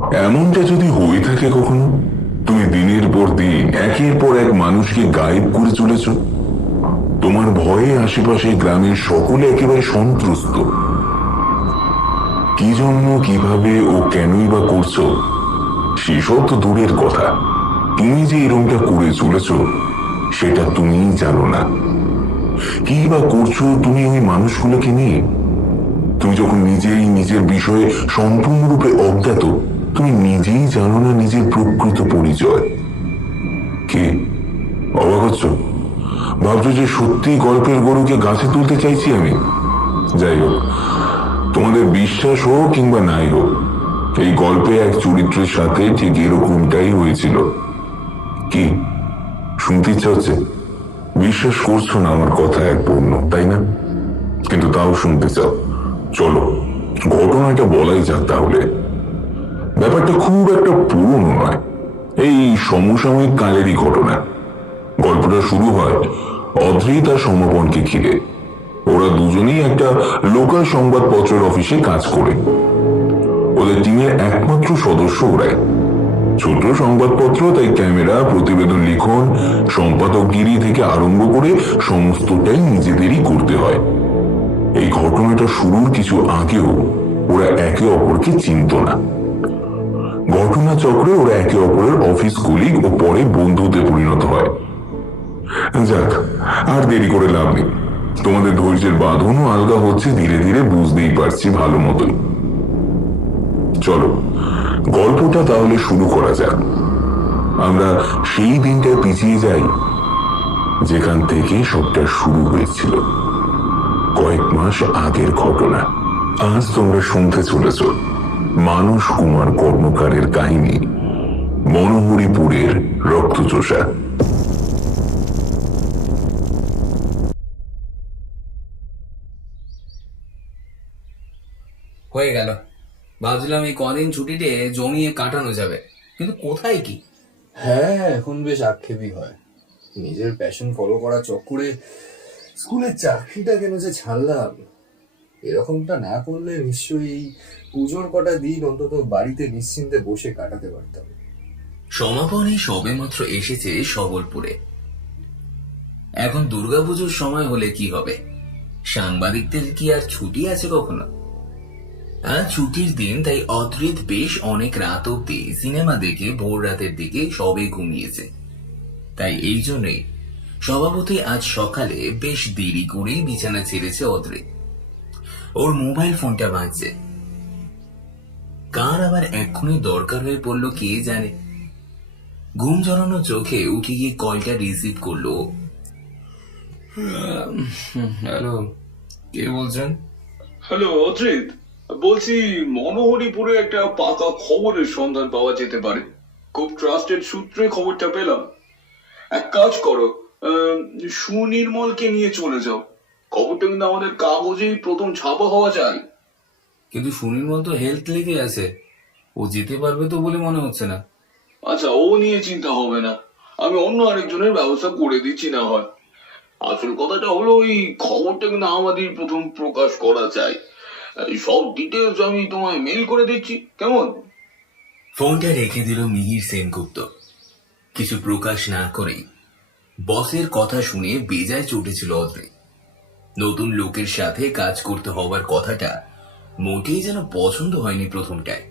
এমনটা যদি হয়ে থাকে কখনো, তুমি দিনের পর দিন একের পর এক মানুষকে গায়েব করে চলেছ, তোমার ভয়ে আশেপাশে গ্রামের সকলে একেবারে সন্ত্রস্ত। কি জন্য, কিভাবে ও কেনই বা করছো সেসব তো দূরের কথা, তুমি যে এরকমটা করে চলেছ সেটা তুমিই জানো না। কি বা করছো তুমি ওই মানুষগুলোকে নিয়ে? তুমি যখন নিজেই নিজের বিষয়ে সম্পূর্ণরূপে অজ্ঞাত, তুমি নিজেই জানো না নিজের প্রকৃত পরিচয় কি। অবাক হচ্ছ? ভাবছো যে সত্যি গল্পের গরুকে গাছে তুলতে চাইছি আমি? যাই হোক, তোমাদের বিশ্বাস হোক কিংবা নাই হোক, এই গল্পে এক চরিত্রের সাথে ঠিক এরকমটাই হয়েছিল। কি শুনতে ইচ্ছা হচ্ছে? বিশ্বাস করছো না আমার কথা এক পূর্ণ, তাই না? কিন্তু তাও শুনতে চাও। চলো, ঘটনাটা বলাই যাক তাহলে। ব্যাপারটা খুব একটা পুরনো নয়, এই সমসাময়িক কালেরই ঘটনা। গল্পটা শুরু হয় অদ্রিত আর সমাপনকে ঘিরে। ওরা দুজনেই একটা লোকাল সংবাদপত্রের অফিসে কাজ করে। ওদের টিমের একমাত্র সদস্য ওরাই। ছোট সংবাদপত্র, তাই ক্যামেরা, প্রতিবেদন লিখন, সম্পাদকগিরি থেকে আরম্ভ করে সমস্তটাই নিজেদেরই করতে হয়। এই ঘটনাটা শুরুর কিছু আগেও ওরা একে অপরকে চিনত না। ঘটনা চক্রে ওরা একে অপরের অফিস কলিগ ও পরে বন্ধুতে পরিণত হয়। যাক, আর দেরি করে লাভ নেই। তোমাদের ধৈর্যের বাঁধনও আলগা হচ্ছে ধীরে ধীরে, বুঝতেই পারছি ভালো মতোই। চলো, গল্পটা তাহলে শুরু করা যাক। আমরা সেই দিনটা পিছিয়ে যাই যেখান থেকে সবটা শুরু হয়েছিল। কয়েক মাস আগের ঘটনা। আজ তোমরা শুনতে চলেছ মানস কুমার কর্মকারের কাহিনী, মনোহরিপুরের রক্তচোষা। হয়ে গেল। ভাবছিলাম এই কদিন ছুটিতে জমিয়ে কাটানো যাবে, কিন্তু কোথায় কি। হ্যাঁ, এখন বেশ আক্ষেপই হয়। নিজের প্যাশন ফলো করা চক্করে স্কুলের চাকরিটা কেন যে ছাড়লাম। এরকমটা না করলে নিশ্চয়ই এই পুজোর কটা দিন অন্তত বাড়িতে নিশ্চিন্তে বসে কাটাতে পারতাম। সমাপনী সবে মাত্র এসেছে সবলপুরে। এখন দুর্গাপুজোর সময় হলে কি হবে? সাংবাদিকদের কি আর ছুটি আছে কখনো? আজ ছুটির দিন, তাই অদ্রিত বেশ অনেক রাত অব্দি সিনেমা দেখে ভোর রাতের দিকে সবে ঘুমিয়েছে। তাই এই জন্যই স্বভাবতই আজ সকালে বেশ দেরি করেই বিছানা ছেড়েছে অদ্রিত। ওর মোবাইল ফোনটা বাজছে। কার আবার এক্ষুনি দরকার হয়ে পড়লো কে জানে। ঘুম জড়ানো চোখে উঠে গিয়ে কলটা রিসিভ করলো। হ্যালো, কে বলছেন? হ্যালো অদ্রিত, বলছি মনোহরিপুরে একটা পাকা খবরের সন্ধান পাওয়া যেতে পারে। খুব ট্রাস্টেড সূত্রে খবরটা পেলাম। এক কাজ করো, সুনির্মলকে নিয়ে চলে যাও। খবরটা কিন্তু আমাদের কাগজেই প্রথম ছাপা হওয়া চাই। কিন্তু সুনির্মল তো হেলথ লেগে আছে, ও যেতে পারবে তো বলে মনে হচ্ছে না। আচ্ছা, ও নিয়ে চিন্তা হবে না, আমি অন্য আরেকজনের ব্যবস্থা করে দিচ্ছি না হয়। আসল কথাটা হলো ওই খবরটা কিন্তু আমাদের প্রথম প্রকাশ করা চাই। এই সব ডিটেলস আমি তোমায় মেইল করে দিচ্ছি, কেমন? ফোনটা রেখে দিল মিহির সেনগুপ্ত। কিছু প্রকাশ না করেই বসের কথা শুনে বেজায় চটেছিল অদ্রিত। নতুন লোকের সাথে কাজ করতে হওয়ার কথাটা মোটেই যেন পছন্দ হয়নি প্রথমটায়।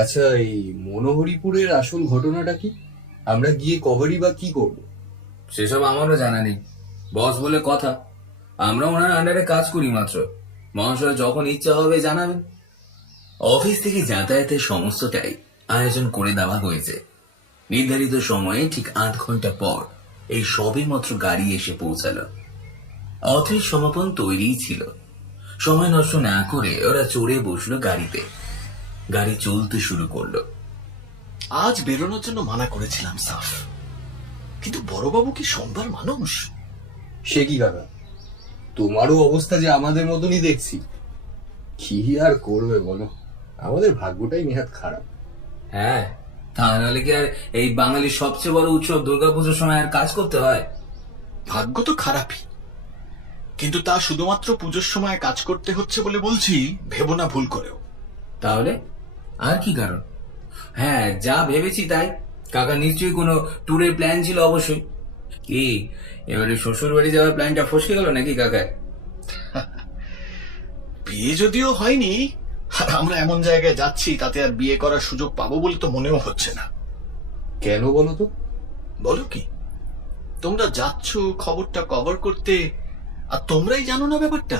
আচ্ছা, এই মনোহরিপুরের আসল ঘটনাটা কি? আমরা গিয়ে কভারই বা কি করব? সেসব আমারও জানা নেই। বস বলে কথা, আমরা ওনার আন্ডারে কাজ করি মাত্র। মহাশয় যখন ইচ্ছা হবে জানাবেন। অফিস থেকে যাতায়াতের সমস্তটাই আয়োজন করে দেওয়া হয়েছে। নির্ধারিত সময়ে ঠিক 8 ঘন্টা পর এই সবে মাত্র গাড়ি এসে পৌঁছালো। অথির সমাপন তৈরিই ছিল। সময় নষ্ট না করে ওরা চড়ে বসলো গাড়িতে। গাড়ি চলতে শুরু করলো। আজ বেরোনোর জন্য মানা করেছিলাম সাফ, কিন্তু বড়বাবু কি সোমবার মানুষ? সে কি কাকা, তোমারও অবস্থা যে আমাদের মতনই দেখছি। কি আর করবে বলো, আমাদের ভাগ্যটাই নেহাত খারাপ। হ্যাঁ, তা নাহলে কি আর এই বাঙালির সবচেয়ে বড় উৎসব দুর্গাপুজোর সময় আর কাজ করতে হয়? ভাগ্য তো খারাপই, কিন্তু তা শুধুমাত্র পুজোর সময় কাজ করতে হচ্ছে বলে বলছি, ভেবো না ভুল করেও। তাহলে আর কি কারণ? হ্যাঁ, যা ভেবেছি তাই। কাকা নিশ্চয়ই কোনো ট্যুরের প্ল্যান ছিল অবশ্যই। কি এবারে শ্বশুর বাড়ি যাওয়ার প্ল্যানটা ফসকে গেল নাকি কাকা? বিয়ে যদিও হয়নি, আর আমরা এমন জায়গায় যাচ্ছি তাতে আর বিয়ে করার সুযোগ পাবো বলে তো মনেও হচ্ছে না। কেন বলো তো? বলো কি, তোমরা যাচ্ছ খবরটা কভার করতে, আর তোমরাই জানো না ব্যাপারটা?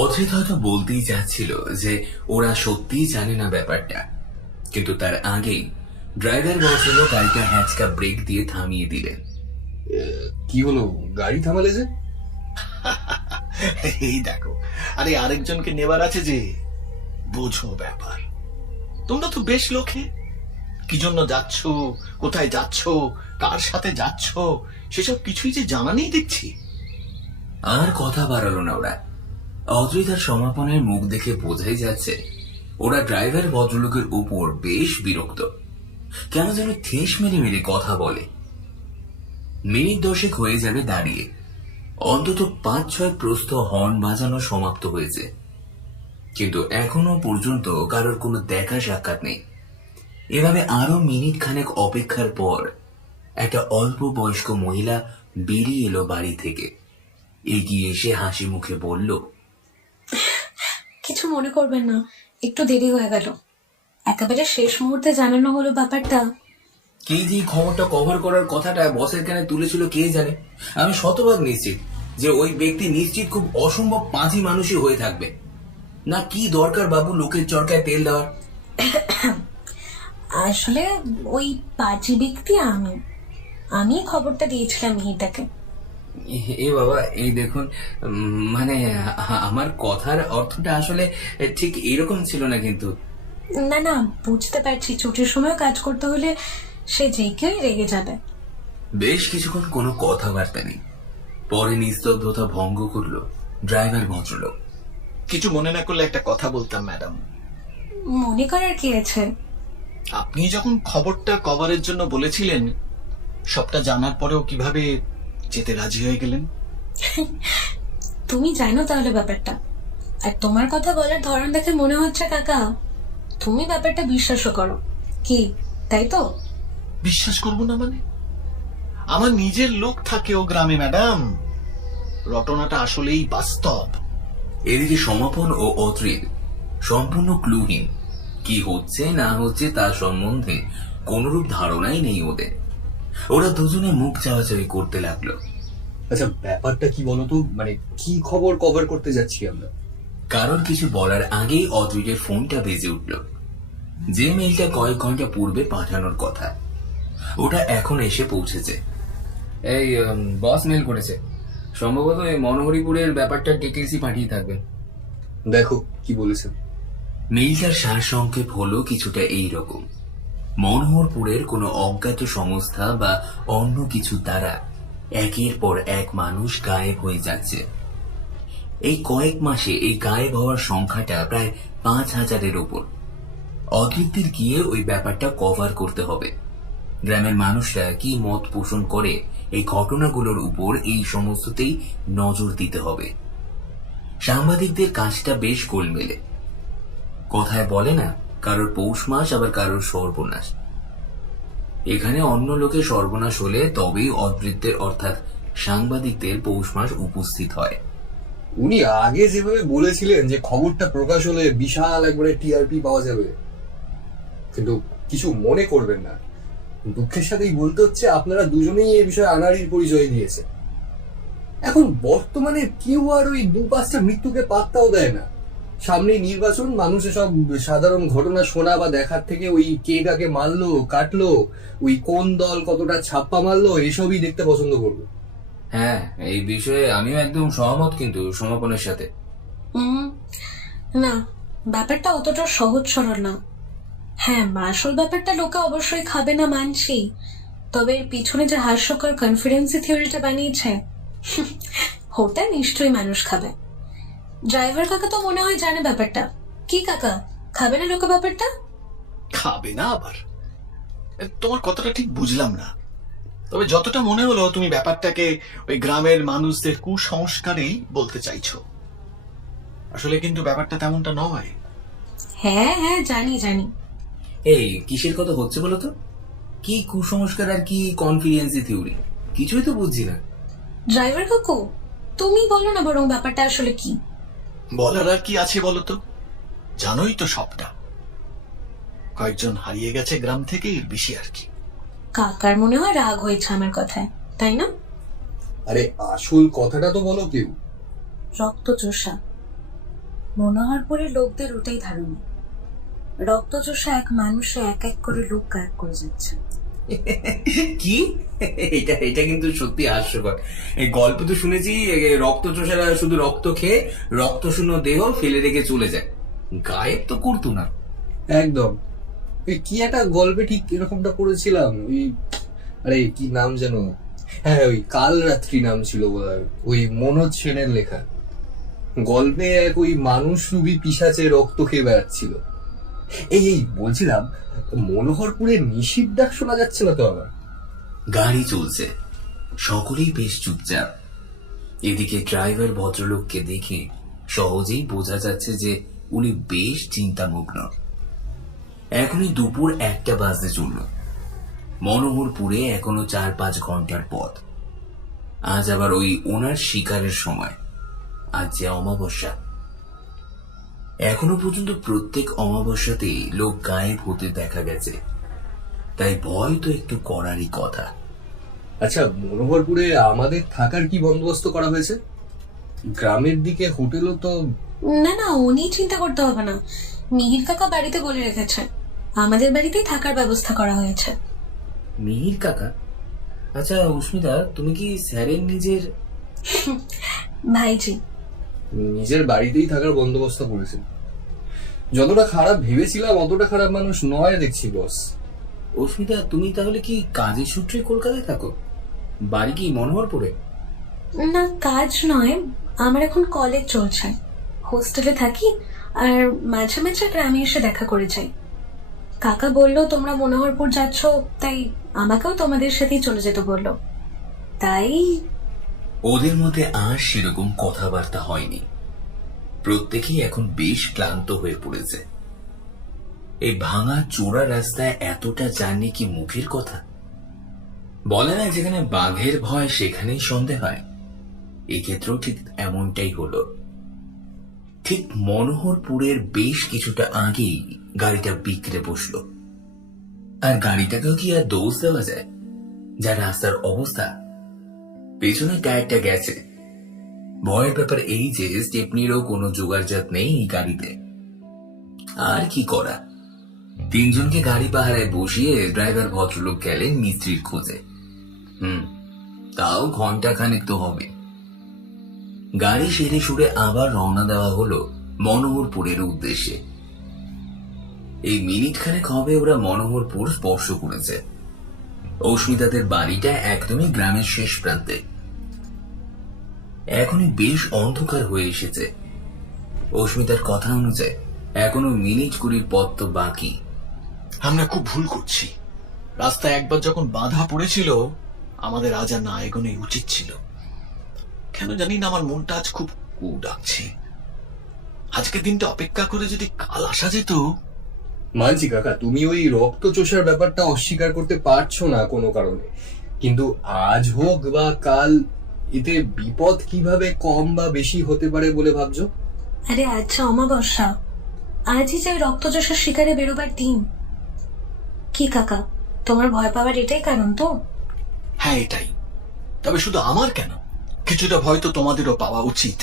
অজিত হয়তো বলতেই চাচ্ছিল যে ওরা সত্যিই জানে না ব্যাপারটা, কিন্তু তার আগেই ড্রাইভার ভদ্রলোক গাড়িটা হ্যাচকা ব্রেক দিয়ে থামিয়ে দিলেন। কি হলো, গাড়ি থামালে যে? এই দেখো, আরে আরেকজনকে নেবার আছে যে, বোঝো ব্যাপার। তোমরা তো বেশ লোকে, কি জন্য যাচ্ছ, কোথায় যাচ্ছ, কার সাথে যাচ্ছ, সেসব কিছুই যে জানা নেই দেখছি। আর কথা বাড়ালো না ওরা। অদ্রিত আর সমাপনের মুখ দেখে বোঝাই যাচ্ছে ওরা ড্রাইভার ভদ্রলোকের উপর বেশ বিরক্ত। কেন যেন ঠেস মেরে মেরে কথা বলে। মিনিট 10 হয়ে যাবে দাঁড়িয়ে, অন্তত 5-6 প্রস্থ হর্ন বাজানো সমাপ্ত হয়েছে, কিন্তু এখনো পর্যন্ত কারোর কোনো দেখা সাক্ষাৎ নেই। এভাবে আরো মিনিট খানেক অপেক্ষার পর একটা অল্প বয়স্ক মহিলা বেরিয়ে এলো বাড়ি থেকে। এগিয়ে এসে হাসি মুখে বলল, কিছু মনে করবেন না, একটু দেরি হয়ে গেল। একেবারে শেষ মুহূর্তে জানানো হলো ব্যাপারটা। কে যে খবরটা কভার করার কথাটা বসের কানে তুলেছিল কে জানে। আমি শতভাগ নিশ্চিত যে ওই ব্যক্তি নিশ্চিত খুব অসম্ভব পাঁচি মানুষই হয়ে থাকবে। না কি দরকার বাবু লোকের চরকায় তেল দেওয়ার? আসলে ওই পাজি ব্যক্তি আমি খবরটা দিয়েছিলাম মিহিরদাকে। এ বাবা, এই দেখুন, মানে আমার কথার অর্থটা আসলে ঠিক এরকম ছিল না কিন্তু। না না, বুঝতে পারছি ছুটির সময় কাজ করতে হলে সে যে কেউই রেগে যাবে। বেশ কিছুক্ষণ কোনো কথাবার্তা নেই। পরে নিস্তব্ধতা ভঙ্গ করলো ড্রাইভার ভদ্রলোক। কিছু মনে না করলে একটা কথা বলতাম ম্যাডাম। মনে করার কি আছে? আপনি যখন খবরটা কভারের জন্য বলেছিলেন, সবটা জানার পরেও কিভাবে যেতে রাজি হয়ে গেলেন? তুমি জানো তাহলে ব্যাপারটা, আর তোমার কথা বলার ধরন দেখে মনে হচ্ছে কাকা তুমি ব্যাপারটা বিশ্বাসও করো। কি তাই তো? বিশ্বাস করব না মানে? আমার নিজের লোক থাকে ও গ্রামে ম্যাডাম, রটনাটা আসলেই বাস্তব। এদিকে সমাপন ও অদ্রিত সম্পূর্ণ ক্লুহীন। কি হচ্ছে না হচ্ছে তার সম্বন্ধে কোনরূপ ধারণাই নেই ওদের। ওরা দুজনে মুখ চাওয়াচাওয়ি করতে লাগলো। আচ্ছা ব্যাপারটা কি বলো তো, মানে কি খবর কভার করতে যাচ্ছি আমরা? কারোর কিছু বলার আগেই অদ্রিতের ফোনটা বেজে উঠল। যে মেইলটা কয়েক ঘন্টা পূর্বে পাঠানোর কথা, ওটা এখন এসে পৌঁছেছে। এই বস মেল করেছে, সম্ভবত এই মনোহরিপুরের ব্যাপারটা ডিটেলসই পাঠিয়ে থাকবেন। দেখো কি বলেছে। মেইলটার সারসংক্ষেপ হলো কিছুটা এইরকম: মনোহরপুরের কোনো অজ্ঞাত সংস্থা বা অন্য কিছু দ্বারা একের পর এক মানুষ গায়েব হয়ে যাচ্ছে। এই কয়েক মাসে এই গায়েব হওয়ার সংখ্যাটা প্রায় 5,000-এর উপর। অদ্রিতদের গিয়ে ওই ব্যাপারটা কভার করতে হবে। গ্রামের মানুষরা কি মত পোষণ করে এই ঘটনাগুলোর উপর এই সমস্ততেই নজর দিতে হবে। সাংবাদিকদের কাজটা বেশ গোলমেলে। কথায় বলে না, কারোর পৌষ মাস আবার কারোর সর্বনাশ। এখানে অন্য লোকের সর্বনাশ হলে তবেই অদ্রিতদের অর্থাৎ সাংবাদিকদের পৌষ মাস উপস্থিত হয়। উনি আগে যেভাবে বলেছিলেন যে খবরটা প্রকাশ হলে বিশাল একবারে টিআরপি পাওয়া যাবে, কিন্তু কিছু মনে করবেন না, দুঃখের সাথেই বলতে হচ্ছে আপনারা দুজনেই এই বিষয়ে আনাড়ির পরিচয় দিয়েছে। এখন বর্তমানে কেউ আর ওই 2-5টা মৃত্যুকে পাত্তাও দেয় না। সামনেই নির্বাচন, মানুষ সব সাধারণ ঘটনা শোনা বা দেখার থেকে ওই কে কাকে মারলো কাটলো, ওই কোন দল কতটা ছাপ্পা মারলো, এসবই দেখতে পছন্দ করবে। হ্যাঁ, এই বিষয়ে আমিও একদম সহমত কিন্তু সমাপনের সাথে। না, ব্যাপারটা অতটা সহজ সরল না। হ্যাঁ, আসল ব্যাপারটা লোকে অবশ্যই খাবে না মানছি, তবে এর পিছনে যে হাস্যকর কনফিডেন্সি থিওরিটা বানিয়েছে ওটা নিশ্চয়ই মানুষ খাবে। ড্রাইভার কাকা তো মনে হয় জানে ব্যাপারটা। কি কাকা, খাবে না লোকে ব্যাপারটা? খাবে না আবার? তোমার কথাটা ঠিক বুঝলাম না, তবে যতটা মনে হলো তুমি ব্যাপারটাকে ওই গ্রামের মানুষদের কুসংস্কারেই বলতে চাইছো। আসলে কিন্তু ব্যাপারটা তেমনটা নয়। হ্যাঁ হ্যাঁ, জানি জানি। এই কিসের কথা হচ্ছে বলো তো? কি কুসংস্কার আর কি কনফিডেন্সি থিওরি, কিছুই তো বুঝছি না। ড্রাইভার কাকু, তুমি বলো না বরং ব্যাপারটা আসলে কি। বলার আর কি আছে বলো তো? জানোই তো সবটা। কয়েকজন হারিয়ে গেছে গ্রাম থেকে, এর বেশি আর কি। কাকার মনে হয় রাগ হয়েছে আমার কথায়, তাই না? আরে আসল কথাটা তো বলো কেউ। রক্তচোষা। মনোহরপুরের লোকদের ওটাই ধারণা। রক্তচোষা এক মানুষে এক এক করে লোক গায়েব করে যাচ্ছে। কি? এটা কিন্তু সত্যি হাস্যকর। এই গল্প তো শুনেছি, রক্তচোষারা শুধু রক্ত খেয়ে রক্ত শূন্য দেহ ফেলে রেখে চলে যায়, গায়েব তো করতো না। একদম। ওই কি একটা গল্পে ঠিক এরকমটা পড়েছিলাম, ওই আরে কি নাম যেন, হ্যাঁ ওই কাল রাত্রি নাম ছিল বোধহয়, ওই মনোজ সেনের লেখা। গল্পে এক ওই মানুষ রূপী পিশাচে রক্ত খেয়ে বেড়াচ্ছিল। এই বলছিলাম, মনোহরপুরের নিশির ডাক শোনা যাচ্ছে না তো আবার? গাড়ি চলছে, সকলেই বেশ চুপচাপ। এদিকে ড্রাইভার ভদ্রলোককে দেখে সহজেই বোঝা যাচ্ছে যে উনি বেশ চিন্তামগ্ন। এখনই দুপুর 1টা বাজতে চলল। মনোহরপুরে এখনো 4-5 ঘন্টার পথ। আজ আবার ওই ওনার শিকারের সময়। আজ যে অমাবস্যা। এখনো পর্যন্ত প্রত্যেক অমাবস্যাতেই লোক গায়েব হতে দেখা গেছে, তাই ভয় তো একটু করারই কথা। আচ্ছা, মনোহরপুরে আমাদের থাকার কি বন্দোবস্ত করা হয়েছে? গ্রামের দিকে হোটেলও তো। না না, উনি চিন্তা করতে হবে না। মিহির কাকা বাড়িতে বলে রেখেছে আমাদের বাড়িতেই থাকার ব্যবস্থা করা হয়েছে। মিহির কাকা? আচ্ছা উস্মিতা, তুমি কি স্যারের নিজের? ভাইজি। নিজের বাড়িতেই থাকার বন্দোবস্ত করেছেন। যতটা খারাপ ভেবেছিলাম অতটা খারাপ মানুষ নয় দেখছি বস। অস্মিতা, তুমি তাহলে কি কাজের সূত্রে কলকাতায় থাকো? বাড়ি কি মনোহরপুরে? না, কাজ নয়, আমার এখন কলেজ চলছে। হোস্টেলে থাকি আর মাঝে মাঝে গ্রামে এসে দেখা করে যাই। কাকা বললো তোমরা মনোহরপুর যাচ্ছ, তাই আমাকেও তোমাদের সাথেই চলে যেতে বললো। তাই ওদের মধ্যে আর সেরকম কথাবার্তা হয়নি। প্রত্যেকেই এখন বেশ ক্লান্ত হয়ে পড়েছে। এই ভাঙা চোরা রাস্তায় এতটা জার্নি কি মুখের কথা? বলে না যেখানে বাঘের ভয় সেখানেই সন্দেহ হয়, এক্ষেত্রেও ঠিক এমনটাই হলো। ঠিক মনোহরপুরের বেশ কিছুটা আগেই গাড়িটা বিকরে বসলো। আর গাড়িটাকেও কি আর দোষ দেওয়া যায়, যা রাস্তার অবস্থা। পেছনে টায়ারটা গেছে। ভয়ের ব্যাপার এই যে স্টেপনিরও কোনো জোগাড়জাত নেই এই গাড়িতে। আর কি করা, 3 জনকে গাড়ি পাহারায় বসিয়ে ড্রাইভার ভদ্রলোক গেলেন মিস্ত্রির খোঁজে। তাও ঘন্টাখানেক তো হবে। গাড়ি সেরে সুরে আবার রওনা দেওয়া হলো মনোহরপুরের উদ্দেশ্যে। এই মিনিট খানেক হবে ওরা মনোহরপুর স্পর্শ করেছে। অস্মিতাদের বাড়িটা একদমই গ্রামের শেষ প্রান্তে। এখনই বেশ অন্ধকার হয়ে এসেছে। অস্মিতার কথা অনুযায়ী এখনো মিনিট 20 পথ তো বাকি। আমরা খুব ভুল করছি। রাস্তায় একবার যখন বাধা পড়েছিল, আমাদের আজ আর না এগোনোই উচিত ছিল। কেন জানি না আমার মনটা আজ খুব কু ডাকছে। আজকের দিনটা অপেক্ষা করে যদি কাল আসা যেত। মানছি কাকা, তুমি ওই রক্তচোষার ব্যাপারটা অস্বীকার করতে পারছো না কোনো কারণে, কিন্তু আজ হোক বা কাল এতে বিপদ কিভাবে কম বা বেশি হতে পারে বলে ভাবছো? আরে আচ্ছা, অমাবস্যা, আজই যে রক্তচোষার শিকারে বেরোবার দিন। কি কাকা, তোমার ভয় পাওয়ার এটাই কারণ তো? হ্যাঁ এটাই। তবে শুধু আমার কেন, কিছুটা ভয় তো তোমাদেরও পাওয়া উচিত।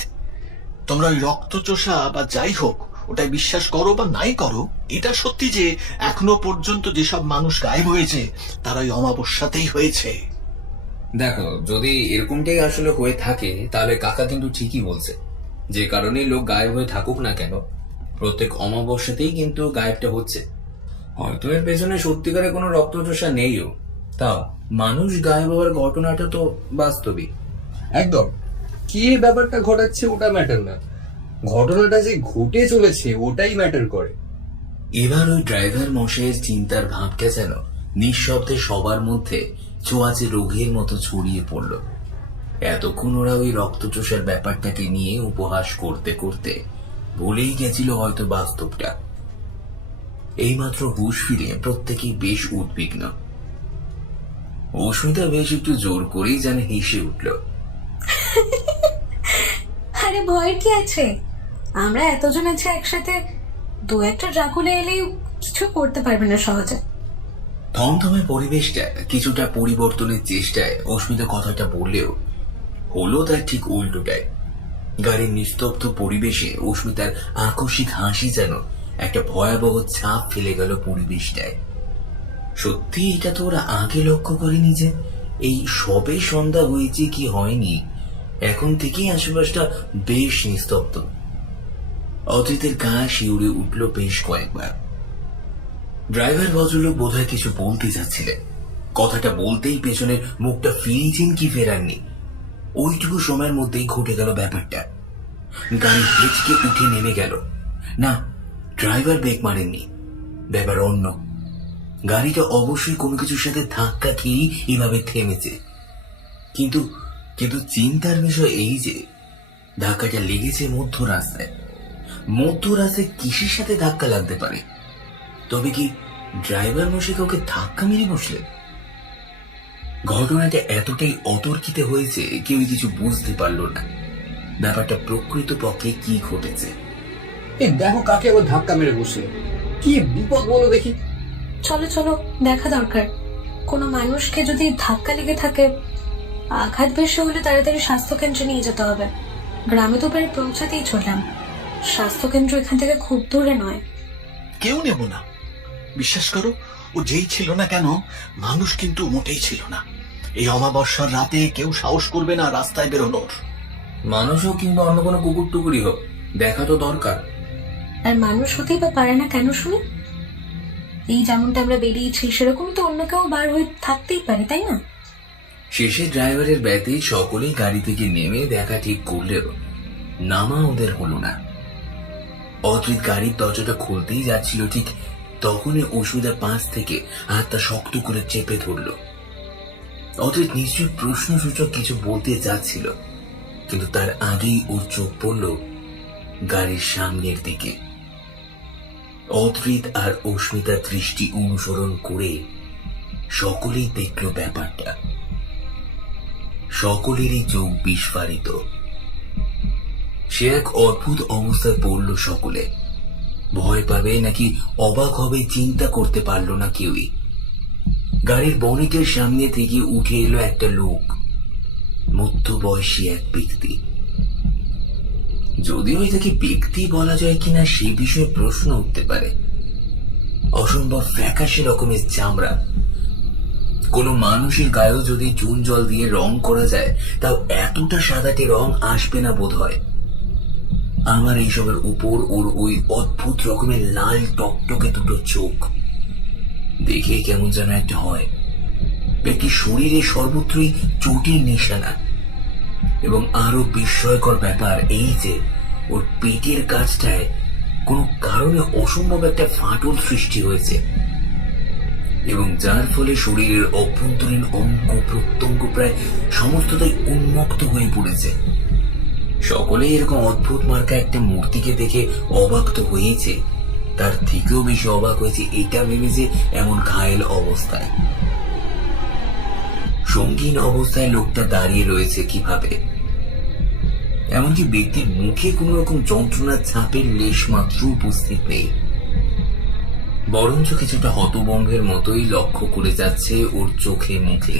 তোমরা ওই রক্তচোষা বা যাই হোক ওটাই বিশ্বাস করো বা নাই করো, এটা সত্যি যে এখনো পর্যন্ত যেসব মানুষ গায়েব হয়েছে তারা ওই অমাবস্যাতেই হয়েছে। দেখো, যদি এরকমটাই আসলে হয়ে থাকে তাহলে কাকা কিন্তু ঠিকই বলছে। যে কারণে লোক গায়েব হয়ে থাকুক না কেন, প্রত্যেক অমাবস্যাতেই কিন্তু গায়েবটা হচ্ছে। হয়তো এর পেছনে সত্যিকারে কোনো রক্তচোষা নেইও, তাও মানুষ গায়েব হওয়ার ঘটনাটা তো বাস্তবিক। একদম। কে ব্যাপারটা ঘটাচ্ছে ওটা ম্যাটার না, ঘটনাটা যে ঘটে চলেছে ওটাই ম্যাটার করে। এবার ওই ড্রাইভার মশাইয়ের চিন্তার ভাবটা যেন নিঃশব্দে সবার মধ্যে ছোঁয়াচে রোগের মতো ছড়িয়ে পড়ল। এতক্ষণ ওরা ওই রক্তচোষার ব্যাপারটাকে নিয়ে উপহাস করতে করতে ভুলেই গেছিল হয়তো বাস্তবটা। এইমাত্র হুঁশ ফিরে প্রত্যেকেই বেশ উদ্বিগ্ন। অস্মিতা বেশ একটু জোর করেই যেন হেসে উঠল। আরে ভয়ের কি আছে, আমরা এতজন আছি একসাথে, দু একটা ড্রাকুলা এলেই কিছু করতে পারবে না সহজে। থমথমে পরিবেশটা কিছুটা পরিবর্তনের চেষ্টায় অস্মিতা কথাটা বললেও হলো তার ঠিক উল্টোটাই। গাড়ির নিস্তব্ধ পরিবেশে অস্মিতার আকস্মিক হাসি যেন একটা ভয়াবহ ছাপ ফেলে গেল পরিবেশটায়। সত্যি এটা তো ওরা আগে লক্ষ্য করেনি যে এই সবে সন্ধ্যা হয়েছে কি হয়নি, এখন থেকেই আশেপাশটা বেশ নিস্তব্ধ। অজিতের গা শিউরে উঠল বেশ কয়েকবার। ড্রাইভার ভদ্রলোক বোধহয় কিছু বলতে যাচ্ছিলেন, কথাটা বলতেই পেছনের মুখটা ফিরিয়েছেন কি ফেরাননি, ওইটুকু সময়ের মধ্যেই ঘটে গেল ব্যাপারটা। গাড়ি হেঁচকে উঠে নেমে গেল। না, ড্রাইভার ব্রেক মারেননি, ব্যাপার অন্য। গাড়িটা অবশ্যই কোনো কিছুর সাথে ধাক্কা খেয়েই এভাবে থেমেছে। কিন্তু কিন্তু চিন্তার বিষয় এই যে ধাক্কাটা লেগেছে মধ্য রাস্তায়। মধ্য রাস্তায় কিসের সাথে ধাক্কা লাগতে পারে? তবে কি ড্রাইভার মশাই কাউকে ধাক্কা মেরে বসলেন? ঘটনাটা এতটাই অতর্কিত হয়েছে কেউই কিছু বুঝতে পারল না ব্যাপারটা প্রকৃতপক্ষে কি ঘটেছে। এই দেখো কাকে আবার ধাক্কা মেরে বসলে, কি বিপদ বলো দেখি। চলো চলো, দেখা দরকার। কোনো মানুষকে যদি ধাক্কা লেগে থাকে, আঘাত বেশি হলে তাড়াতাড়ি স্বাস্থ্যকেন্দ্রে নিয়ে যেতে হবে। গ্রামে তো প্রায় পৌঁছাতেই চললাম, স্বাস্থ্যকেন্দ্র এখান থেকে খুব দূরে নয়। কেউ নেব না, বিশ্বাস করো, ও যেই ছিল না কেন, মানুষ কিন্তু মোটেই ছিল না। এই অমাবস্যার রাতে কেউ সাহস করবে না রাস্তায় বেরোনোর। মানুষ হোক কিংবা অন্য কোনো কুকুর টুকুরই হোক, দেখা তো দরকার। আর মানুষ হতেই বা পারে না কেন শুনি? এই যেমনটা আমরা বেরিয়েছি সেরকম তো অন্য কেউ বার হয়ে থাকতেই পারে, তাই না? শেষে ড্রাইভারের ব্যতীত সকলেই গাড়ি থেকে নেমে দেখা ঠিক করলেও নামা ওদের হলো না। অদ্রিত গাড়ির দরজাটা খুলতেই যাচ্ছিল, ঠিক তখনই অসুবিধার পাশ থেকে হাতটা শক্ত করে চেপে ধরল। অদ্রিত নিশ্চয়ই প্রশ্নসূচক কিছু বলতে যাচ্ছিল, কিন্তু তার আগেই ওর চোখ পড়ল গাড়ির সামনের দিকে। অদ্রিত আর অস্মিতার দৃষ্টি অনুসরণ করে সকলেই দেখল ব্যাপারটা। সকলেরই চোখ বিস্ফারিত। সে এক অদ্ভুত অবস্থায় পড়ল সকলে। ভয় পাবে নাকি অবাক হবে চিন্তা করতে পারল না কেউই। গাড়ির বনেটের সামনে থেকে উঠে এলো একটা লোক, মধ্যবয়সী এক ব্যক্তি। যদিও এটাকে ব্যক্তি বলা যায় কিনা সে বিষয়ে প্রশ্ন উঠতে পারে। অসম্ভব ফ্যাকাশে রকমের চামড়া। কোনো মানুষের গায়েও যদি চুন জল দিয়ে রং করা যায়, তাও এতটা সাদাটে রং আসবে না বোধ হয়। আমার এইসবের উপর ওর ওই অদ্ভুত রকমের লাল টকটকে দুটো চোখ দেখে কেমন যেন একটা হয়। ব্যক্তি শরীরে সর্বত্রই চোটের নিশানা, এবং আরো বিস্ময়কর ব্যাপার এই যে ওর পেটের কাছটায় কোনো কারণে অসম্ভব একটা ফাটল সৃষ্টি হয়েছে, এবং যার ফলে শরীরের অভ্যন্তরীণ অঙ্গ প্রত্যঙ্গ প্রায় সমস্তটাই উন্মুক্ত হয়ে পড়েছে। সকলেই এরকম অদ্ভুত মার্কা একটা মূর্তিকে দেখে অবাক তো হয়েছে, তার থেকেও বেশি অবাক হয়েছে এটা ভেবে যে এমন ঘায়েল অবস্থায়, সঙ্গীন অবস্থায় লোকটা দাঁড়িয়ে রয়েছে কিভাবে। এমনকি ব্যক্তির মুখে কোন রকম যন্ত্রণার ছাপের লেশ মাত্র উপস্থিত নেই, বরঞ্চ কিছুটা হতভম্বের মতোই লক্ষ্য করে যাচ্ছে ওর চোখে মুখে।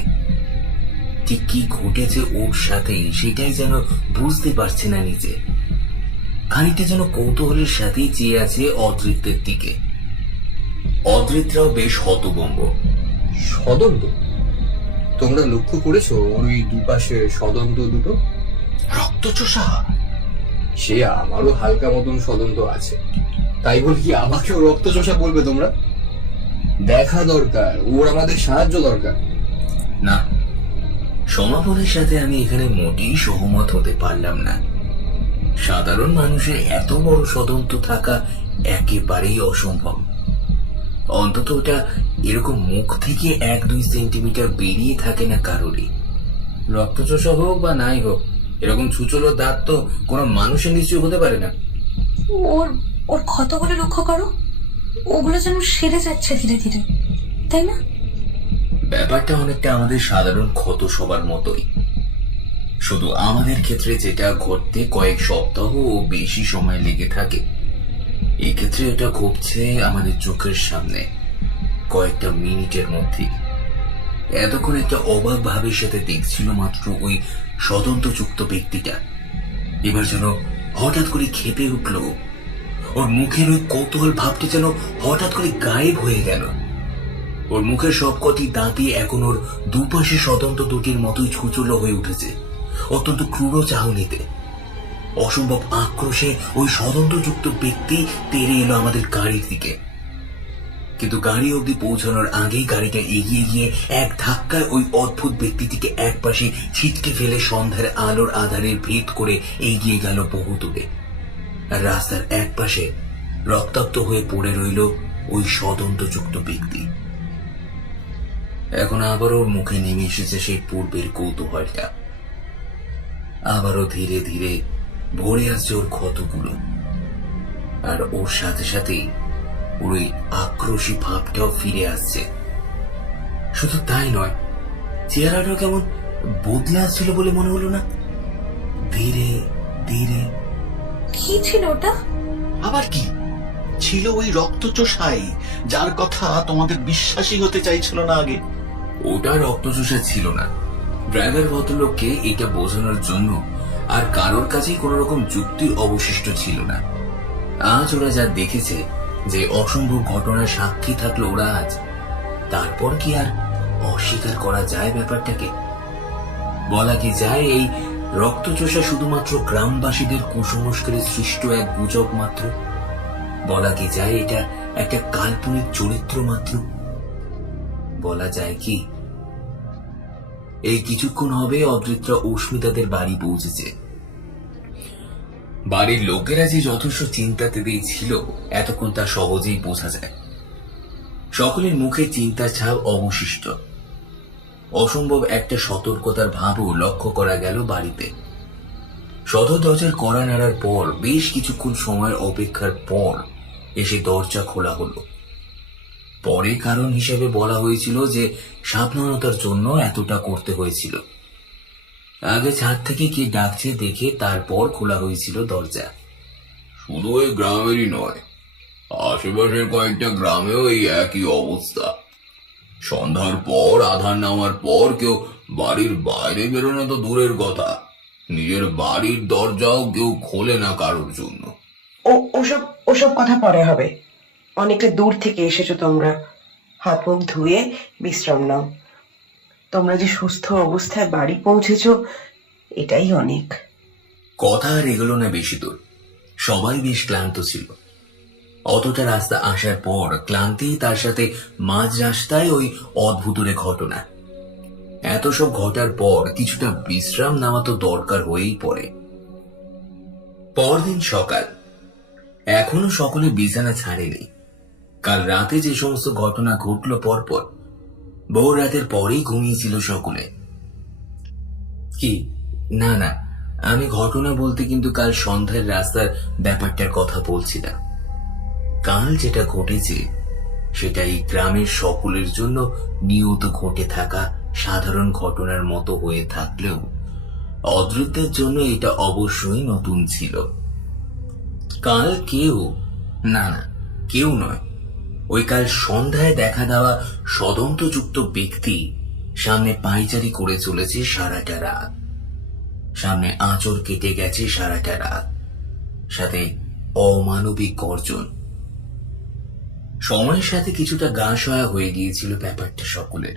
ঠিক কি ঘটেছে ওর সাথেই সেটাই যেন বুঝতে পারছে না নিজে। খানিকটা যেন কৌতূহলের সাথেই চেয়ে আছে অদৃত্যের দিকে। অদৃতরাও বেশ হতভম্ব। সদন্ত, তোমরা লক্ষ্য করেছো ওর ওই দুপাশে সদন্ত দুটো? রক্তচোষা? সে আমারও হালকা মতন সদন্ত আছে, তাই বল কি আমাকেও রক্তচোষা বলবে তোমরা? দেখা দরকার, ওর আমাদের সাহায্য দরকার। না, সমাপনের সাথে আমি এখানে মোটেই সহমত হতে পারলাম না। সাধারণ মানুষের এত বড় সদন্ত থাকা একেবারেই অসম্ভব। অন্তত ওটা এরকম মুখ থেকে 1-2 সেন্টিমিটার বেরিয়ে থাকে না কারোরই। রক্তচোষা হোক বা নাই হোক, এরকম ছুচলো দাঁত তো কোনো মানুষের নিশ্চয়ই হতে পারে না। ওর ওর ক্ষতগুলো লক্ষ্য করো, ওগুলো যেন সেরে যাচ্ছে ধীরে ধীরে, তাই না? ব্যাপারটা অনেকটা আমাদের সাধারণ ক্ষত সবার মতোই, শুধু আমাদের ক্ষেত্রে যেটা ঘটতে কয়েক সপ্তাহ ও বেশি সময় লেগে থাকে, এক্ষেত্রে এটা ঘটছে আমাদের চোখের সামনে কয়েকটা মিনিটের মধ্যে। এতক্ষণ একটা অবাক ভাবের সাথে দেখছিল মাত্র ওই স্বতন্ত্রযুক্ত ব্যক্তিটা, এবার যেন হঠাৎ করে ক্ষেপে উঠল। ওর মুখের ওই কৌতূহল ভাবটা যেন হঠাৎ করে গায়েব হয়ে গেল। ওর মুখের সবকটি দাঁতই এখন ওর দুপাশে স্বতন্ত্র দুটির মতোই ছুচলো হয়ে উঠেছে, অত্যন্ত ক্রূর চাহনিতে। অসম্ভব আক্রোশে ওই স্বতন্ত্রযুক্ত ব্যক্তি তেড়ে এলো আমাদের গাড়ির দিকে, কিন্তু গাড়ি অবধি পৌঁছানোর আগেই গাড়িটা এগিয়ে গিয়ে এক ধাক্কায় ওই অদ্ভুত ব্যক্তিটিকে একপাশে ছিটকে ফেলে সন্ধ্যার আলোর আধারে ভেদ করে এগিয়ে গেল বহু দূরে। আর রাস্তার একপাশে রক্তাক্ত হয়ে পড়ে রইল ওই স্বতন্ত্রযুক্ত ব্যক্তি। এখন আবারও ওর মুখে নেমে এসেছে সেই পূর্বের কৌতূহলটা, আবারও ধীরে ধীরে ভরে আসছে ওর ক্ষতগুলো, আর ওর সাথে সাথেই ওর ওই আক্রোশী ভাবটাও ফিরে আসছে। শুধু তাই নয়, চেহারাটাও কেমন বদলে আসছিল বলে মনে হলো না? ধীরে ধীরে। কি ছিল ওটা? আবার কি ছিল? ওই রক্তচোষাই, যার কথা তোমাদের বিশ্বাসই হতে চাইছিল না আগে। ওটা রক্তচোষা ছিল না। ড্রাইভার ভদ্রলোককে এটা বোঝানোর জন্য আর কারোর কাছেই কোন রকম যুক্তি অবশিষ্ট ছিল না। আজ ওরা যা দেখেছে, যে অসম্ভব ঘটনার সাক্ষী থাকলো ওরা আজ, তারপর কি আর অস্বীকার করা যায় ব্যাপারটাকে? বলা কি যায় এই রক্তচোষা শুধুমাত্র গ্রামবাসীদের কুসংস্কারে সৃষ্ট এক গুজব মাত্র? বলা কি যায় এটা একটা কাল্পনিক চরিত্র মাত্র? বলা যায় কি এই কিছুক্ষণ হবে অদ্রিত্রা অস্মিতাদের বাড়ি পৌঁছেছে। বাড়ির লোকেরা যে যথেষ্ট চিন্তাতেই ছিল এতক্ষণ তা সহজেই বোঝা যায়। সকলের মুখে চিন্তার ছাপ অবশিষ্ট। অসম্ভব একটা সতর্কতার ভাবও লক্ষ্য করা গেল বাড়িতে। সদর দরজার কড়া নাড়ার পর বেশ কিছুক্ষণ সময়ের অপেক্ষার পর এসে দরজা খোলা হলো। পরে কারণ হিসেবে বলা হয়েছিল যে সাবধানতার জন্য এতটা করতে হয়েছিল। আগে ছাদ থেকে কে ডাকছে দেখে তারপর খোলা হয়েছিল দরজা। শুধু এই গ্রামেরই নয়, আশেপাশের কয়েকটা গ্রামেও এই একই অবস্থা। সন্ধ্যার পর আধার নামার পর কেউ বাড়ির বাইরে বেরোনো তো দূরের কথা, নিজের বাড়ির দরজাও কেউ খোলে না কারোর জন্য। ওসব ওসব কথা পরে হবে। অনেকটা দূর থেকে এসেছো তোমরা, হাত মুখ ধুয়ে বিশ্রাম নাও। তোমরা যে সুস্থ অবস্থায় বাড়ি পৌঁছেছো এটাই অনেক। কথা আর এগোলো না বেশি দূর। সবাই বেশ ক্লান্ত ছিল। অতটা রাস্তা আসার পর ক্লান্তি, তার সাথে মাঝ রাস্তায় ওই অদ্ভুতরে ঘটনা। এত সব ঘটার পর কিছুটা বিশ্রাম নেওয়া তো দরকার হয়েই পড়ে। পরদিন সকাল। এখনো সকলে বিছানা ছাড়েনি। কাল রাতে যে সমস্ত ঘটনা ঘটলো পরপর, বহু রাতের পরেই ঘুমিয়েছিল সকলে। কি না না, আমি ঘটনা বলতে কিন্তু কাল সন্ধ্যার রাস্তার ব্যাপারটার কথা বলছি না। কাল যেটা ঘটেছে সেটা এই গ্রামের সকলের জন্য নিয়ত ঘটে থাকা সাধারণ ঘটনার মতো হয়ে থাকলেও অদ্রিতের জন্য এটা অবশ্যই নতুন ছিল। কাল কেউ না না কেউ নয়, ওই কাল সন্ধ্যায় দেখা দেওয়া স্বতন্ত্রযুক্ত ব্যক্তি সামনে পায়চারি করে চলেছে সারাটা রাত। সামনে আঁচড় কেটে গেছে সারাটা রাত, সাথে অমানবিক গর্জন। সময়ের সাথে কিছুটা গা সয়া হয়ে গিয়েছিল ব্যাপারটা সকলের,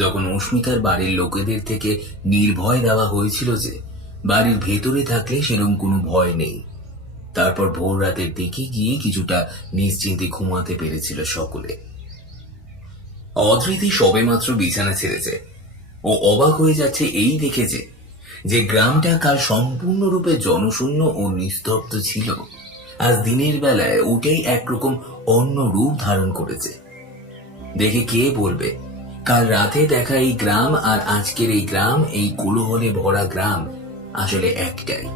যখন অস্মিতার বাড়ির লোকেদের থেকে নির্ভয় দেওয়া হয়েছিল যে বাড়ির ভেতরে থাকলে সেরকম কোনো ভয় নেই। তারপর ভোর রাতের দিকে গিয়ে কিছুটা নিশ্চিন্তে ঘুমাতে পেরেছিল সকলে। অধৃতি সবেমাত্র বিছানা ছেড়েছে। ও অবাক হয়ে যাচ্ছে এই দেখেছে যে গ্রামটা কাল সম্পূর্ণরূপে জনশূন্য ও নিস্তব্ধ ছিল, আজ দিনের বেলায় ওটাই একরকম অন্য রূপ ধারণ করেছে। দেখে কে বলবে কাল রাতে দেখা এই গ্রাম আর আজকের এই গ্রাম, এই কোলাহলে ভরা গ্রাম আসলে একটাই।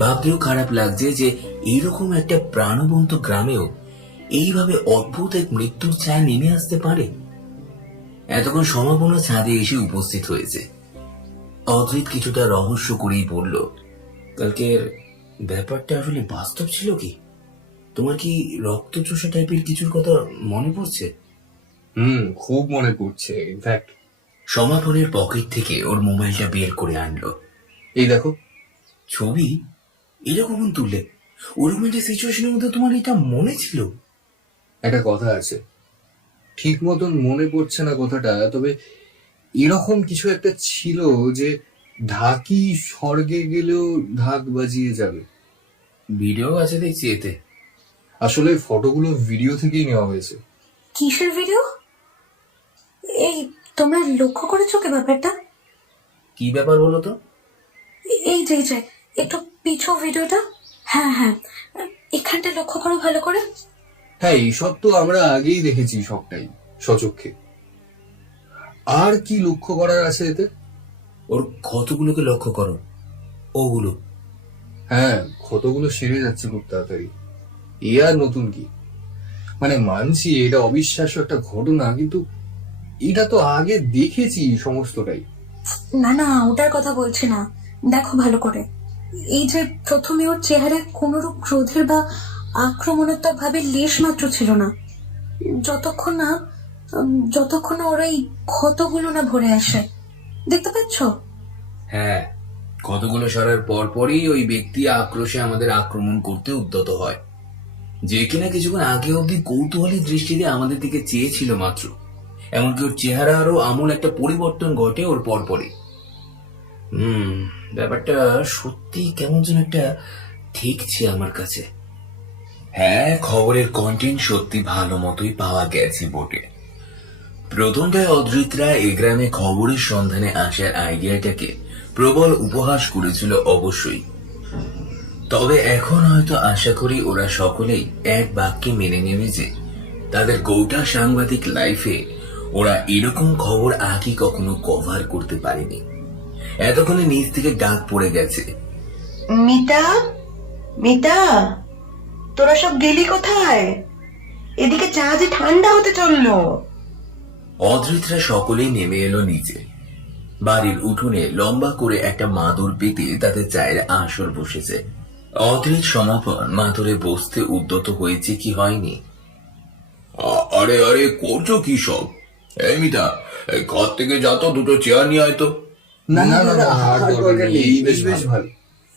ভাবতেও খারাপ লাগছে যে এইরকম একটা প্রাণবন্ত গ্রামেও এইভাবে অদ্ভুত এক মৃত্যুর ছায়া নেমে আসতে পারে? এতক্ষণ সমাপনা ছাদে এসে উপস্থিত হয়েছে। অদ্রিত কিছুটা রহস্য করেই বলল, কালকের ব্যাপারটা আসলে বাস্তব ছিল কি? তোমার কি রক্তচোষা টাইপের কিছুর কথা মনে পড়ছে? খুব মনে পড়ছে। ইনফ্যাক্ট সমাপনের পকেট থেকে ওর মোবাইলটা বের করে আনলো। এই দেখো। ছবি? এটা কখন তুললে? ওরকম একটা সিচুয়েশনের মধ্যে তোমার এটা মনে ছিল? একটা কথা আছে, ঠিক মতন মনে পড়ছে না কথাটা, তবে এরকম কিছু একটা ছিল যে ঢাকি স্বর্গে গেলেও ঢাক বাজিয়ে যাবে। ভিডিও আছে দেখছি এতে। আসলে ফটোগুলো ভিডিও থেকেই নেওয়া হয়েছে। কিসের ভিডিও? এই তোমরা লক্ষ্য করেছো কি ব্যাপারটা? কি ব্যাপার বলো তো? এই যে একটু পিছু ভিডিওটা। হ্যাঁ হ্যাঁ, এখানটা লক্ষ্য করো ভালো করে। হ্যাঁ, এইসব তো আমরা আগেই দেখেছি সবটাই সচক্ষে। আর কি লক্ষ্য করার আছে এতে? ওর ক্ষতগুলোকে লক্ষ্য করো, ওগুলো। হ্যাঁ, ক্ষতগুলো সেরে যাচ্ছে খুব তাড়াতাড়ি। এ আর নতুন কি? মানে মানছি এটা অবিশ্বাস্য একটা ঘটনা, কিন্তু এটা তো আগে দেখেছি সমস্তটাই। না না, ওটার কথা বলছি না, দেখো ভালো করে। এই যে প্রথমে ওর চেহারায় কোনরূপ ক্রোধের বা আক্রমণাত্মক ভাবে লেশ মাত্র ছিল না, যতক্ষণ না ওর এই ক্ষতগুলো না ভরে আসে। দেখতে পাচ্ছ? হ্যাঁ, ক্ষতগুলো সরার পরপরই ওই ব্যক্তি আক্রোশে আমাদের আক্রমণ করতে উদ্যত হয়, যে কিনা কিছুক্ষণ আগে অব্দি কৌতূহলী দৃষ্টিতে আমাদের দিকে চেয়েছিল মাত্র। এমনকি ওর চেহারা আরো আমূল একটা পরিবর্তন ঘটে ওর পরপরই। ব্যাপারটা সত্যি কেমন যেন একটা ঠেকছে আমার কাছে। হ্যাঁ, খবরের কন্টেন্ট সত্যি ভালো মতোই পাওয়া গেছে বটে। প্রথমটায় অদ্রিতরা এ গ্রামে খবরের সন্ধানে আসার আইডিয়াটাকে প্রবল উপহাস করেছিল অবশ্যই, তবে এখন হয়তো আশা করি ওরা সকলেই এক বাক্যে মেনে নেবে যে তাদের গোটা সাংবাদিক লাইফে ওরা এরকম খবর আগে কখনো কভার করতে পারেনি। এতক্ষণে নিচ থেকে ডাক পড়ে গেছে, মিতা, মিতা, তোরা সব গেলি কোথায়? এদিকে চা যে ঠান্ডা হতে চললো। অদ্রিতরা সকলেই নেমে এলো নিচে। বাড়ির উঠোনে লম্বা করে একটা মাদুর পেতে তাতে চায়ের আসর বসেছে। অদ্রিত সমাপন মাদুরে বসতে উদ্যত হয়েছে কি হয়নি। আরে আরে, করছো কি সব? এই মিতা, এই ঘর থেকে যা তো, দুটো চেয়ার নিয়ে আয় তো। না না না, আর দরকার নেই, বেশ ভালো।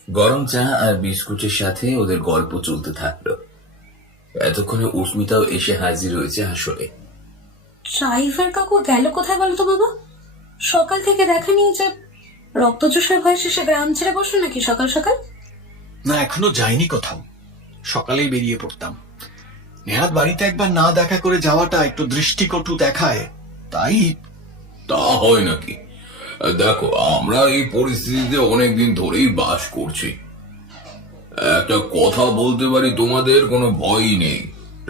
গরম চা আর বিস্কুটের সাথে ওদের গল্প চলতে থাকলো। এতক্ষণে উস্মিতাও এসে হাজির হয়েছে আসলে। ড্রাইভার কাকু গেল কোথায় বলতো বাবা? সকাল থেকে দেখানি যে রক্তচোষার ভয়ে শেষে গ্রাম ছেড়ে বসলো নাকি সকাল সকাল? না, এখনো যাইনি কোথাও। সকালেই বেরিয়ে পড়তাম। নেহাত বাড়িতে একবার না দেখা করে যাওয়াটা একটু দৃষ্টিকটু দেখায়, তাই। তা হয় নাকি? দেখো, আমরা এই পরিস্থিতিতে অনেকদিন ধরেই বাস করছি। একটা কথা বলতে পারি, তোমাদের কোনো ভয়ই নেই।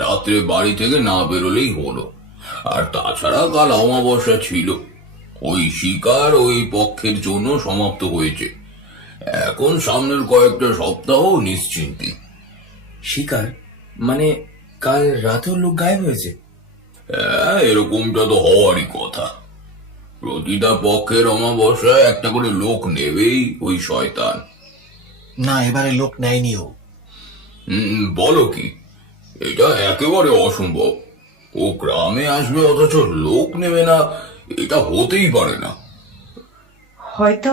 রাত্রে বাড়ি থেকে না বেরোলেই হলো। আর তাছাড়া কাল অমাবস্যা ছিল, ওই শিকার ওই পক্ষের জন্য সমাপ্ত হয়েছে। এখন সামনের কয়েকটা সপ্তাহ নিশ্চিন্তি। শিকার মানে কাল রাতেও লোক গায়েব হয়েছে? হ্যাঁ, এরকমটা তো হওয়ারই কথা। প্রতিটা পক্ষের অমাবস্যায় একটা করে লোক নেবেই ওই শয়তান। না, এবারে লোক নেয়নি ও। বলো কি? এটা একেবারে অসম্ভব। ও গ্রামে আসবে অথচ লোক নেবে না, এটা হতেই পারে না। হয়তো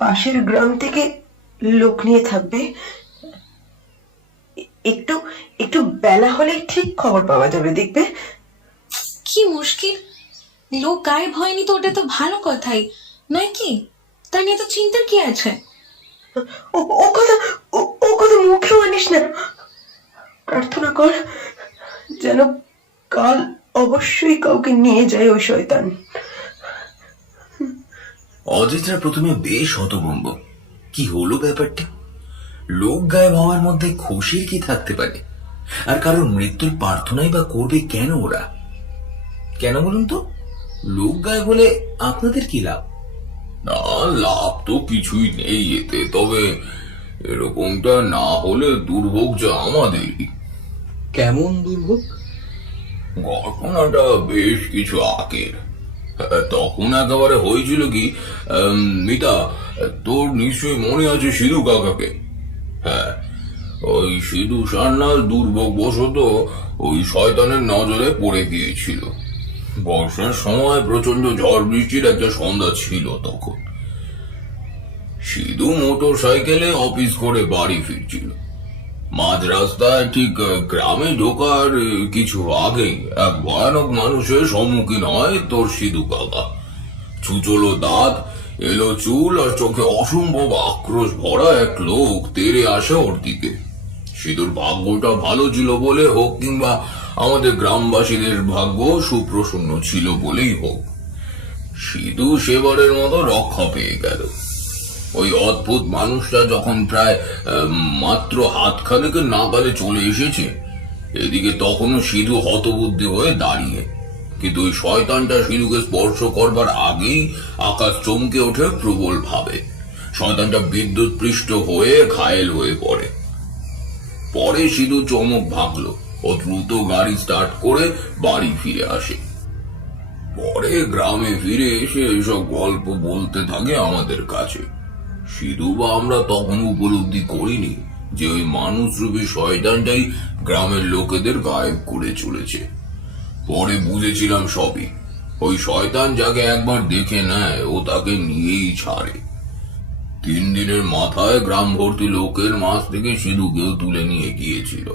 পাশের গ্রাম থেকে লোক নিয়ে থাকবে। একটু একটু বেলা হলে ঠিক খবর পাওয়া যাবে, দেখবে। কি মুশকিল, লোক গায়েব হয়নি তো ওটা তো ভালো কথাই নয় কি? তা নিয়ে তো চিন্তার কি আছে? ও কথা মুখেও আনিস না। প্রার্থনা কর যেন কাল অবশ্যই কাউকে নিয়ে যায় ওই শয়তান। অদ্রিতরা প্রথমে বেশ হতভম্ব। কি হলো ব্যাপারটা? লোক গায়েব হওয়ার মধ্যে খুশির কি থাকতে পারে? আর কারোর মৃত্যুর প্রার্থনাই বা করবে কেন ওরা? কেন বলুন তো? লোক গায়েব হলে আপনাদের কি লাভ? না, লাভ তো কিছুই নেই এতে, তবে এরকমটা না হলে দুর্ভোগ যে আমাদেরই। কেমন দুর্ভোগ? ঘটনাটা বেশ কিছু আগের। তখন একেবারে হয়েছিল কি, মিতা, তোর নিশ্চয়ই মনে আছে সিধু কাকাকে? হ্যাঁ, ওই সিধু সান্যাল দুর্ভোগ বশত ওই শয়তানের নজরে পড়ে গিয়েছিল। বর্ষার সময় প্রচন্ড ঝড় বৃষ্টির একটা সন্ধ্যা ছিল তখন। সিধু মোটর সাইকেলে অফিস করে বাড়ি ফিরছিল। মাঝ রাস্তায় ঠিক গ্রামে ঢোকার কিছু আগেই এক ভয়ানক মানুষের সম্মুখীন হয় তোর সিধু কাকা। ছুচলো দাঁত, এলো চুল আর চোখে অসম্ভব আক্রোশ ভরা এক লোক তেড়ে আসে ওর দিকে। সিধুর ভাগ্যটা ভালো ছিল বলে হোক, কিংবা আমাদের গ্রামবাসীদের ভাগ্য সুপ্রসন্ন ছিল বলেই হোক, সিধু সেবারের মতো রক্ষা পেয়ে গেল। ওই অদ্ভুত মানুষটা যখন প্রায় মাত্র হাতখানেকের নাগালে চলে এসেছে এদিকে, তখনও সিধু হতবুদ্ধি হয়ে দাঁড়িয়ে। কিন্তু ওই শয়তানটা সিধুকে স্পর্শ করবার আগেই আকাশ চমকে ওঠে প্রবল ভাবে। শয়তানটা বিদ্যুৎ পৃষ্ঠ হয়ে ঘায়েল হয়ে পড়ে। পরে সিধু চমক ভাগলো ও দ্রুত গাড়ি স্টার্ট করে বাড়ি ফিরে আসে। পরে গ্রামে ফিরে এসে এসব গল্প বলতে থাকে আমাদের কাছে। সিধু বা আমরা তখন উপলব্ধি করিনি যে ওই মানুষরূপী শয়তানটাই গ্রামের লোকেদের গায়েব করে চলেছে। পরে বুঝেছিলাম সবই। ওই শয়তান যাকে একবার দেখে নেয় ও তাকে নিয়েই ছাড়ে। 3 দিনের মাথায় গ্রাম ভর্তি লোকের মাঝ থেকে সিধুকেও তুলে নিয়ে গিয়েছিল,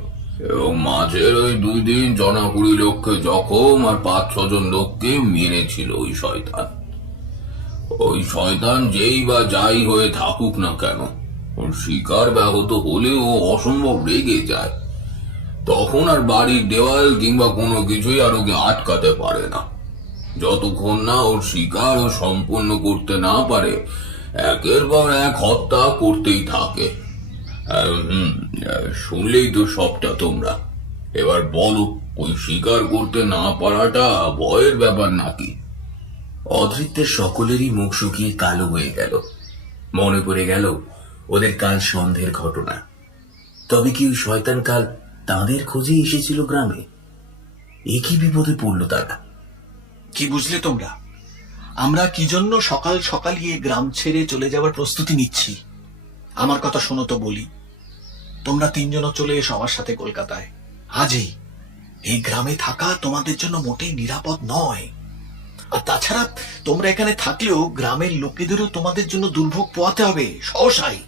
এবং মাঝের ওই 2 দিন 20 লক্ষে জখম আর 5-6 জন লোককে মেরেছিল ওই শয়তান। ওই শয়তান যেই বা যাই হয়ে থাকুক না কেন, ওর শিকার ব্যাহত হলে ও অসম্ভব রেগে যায়। তখন আর বাড়ির দেওয়াল কিংবা কোনো কিছুই আর ওকে আটকাতে পারে না। যতক্ষণ না ওর শিকার ও সম্পন্ন করতে না পারে, একের পর এক হত্যা করতেই থাকে। শুনলেই তো সবটা তোমরা। এবার বলো, ওই শিকার করতে না পারাটা ভয়ের ব্যাপার নাকি? অধৃত্যের সকলেরই মুখ শুকিয়ে কালো হয়ে গেল। মনে পড়ে গেল ওদের কাল সন্ধ্যের ঘটনা। তবে কি ওই শয়তান কাল তাদের খোঁজে এসেছিল গ্রামে? এ কি বিপদে পড়ল তারা? কি বুঝলে তোমরা? আমরা কি জন্য সকাল সকাল গিয়ে গ্রাম ছেড়ে চলে যাওয়ার প্রস্তুতি নিচ্ছি? আমার কথা শোনো তো বলি। তোমরা 3 জনও চলে এসো আমার সাথে কলকাতায় আজই। এই গ্রামে থাকা তোমাদের জন্য মোটেই নিরাপদ নয়। আর তাছাড়া তোমরা এখানে থাকলেও গ্রামের লোকেদেরও তোমাদের জন্য দুর্ভোগ পোহাতে হবে সহসাই।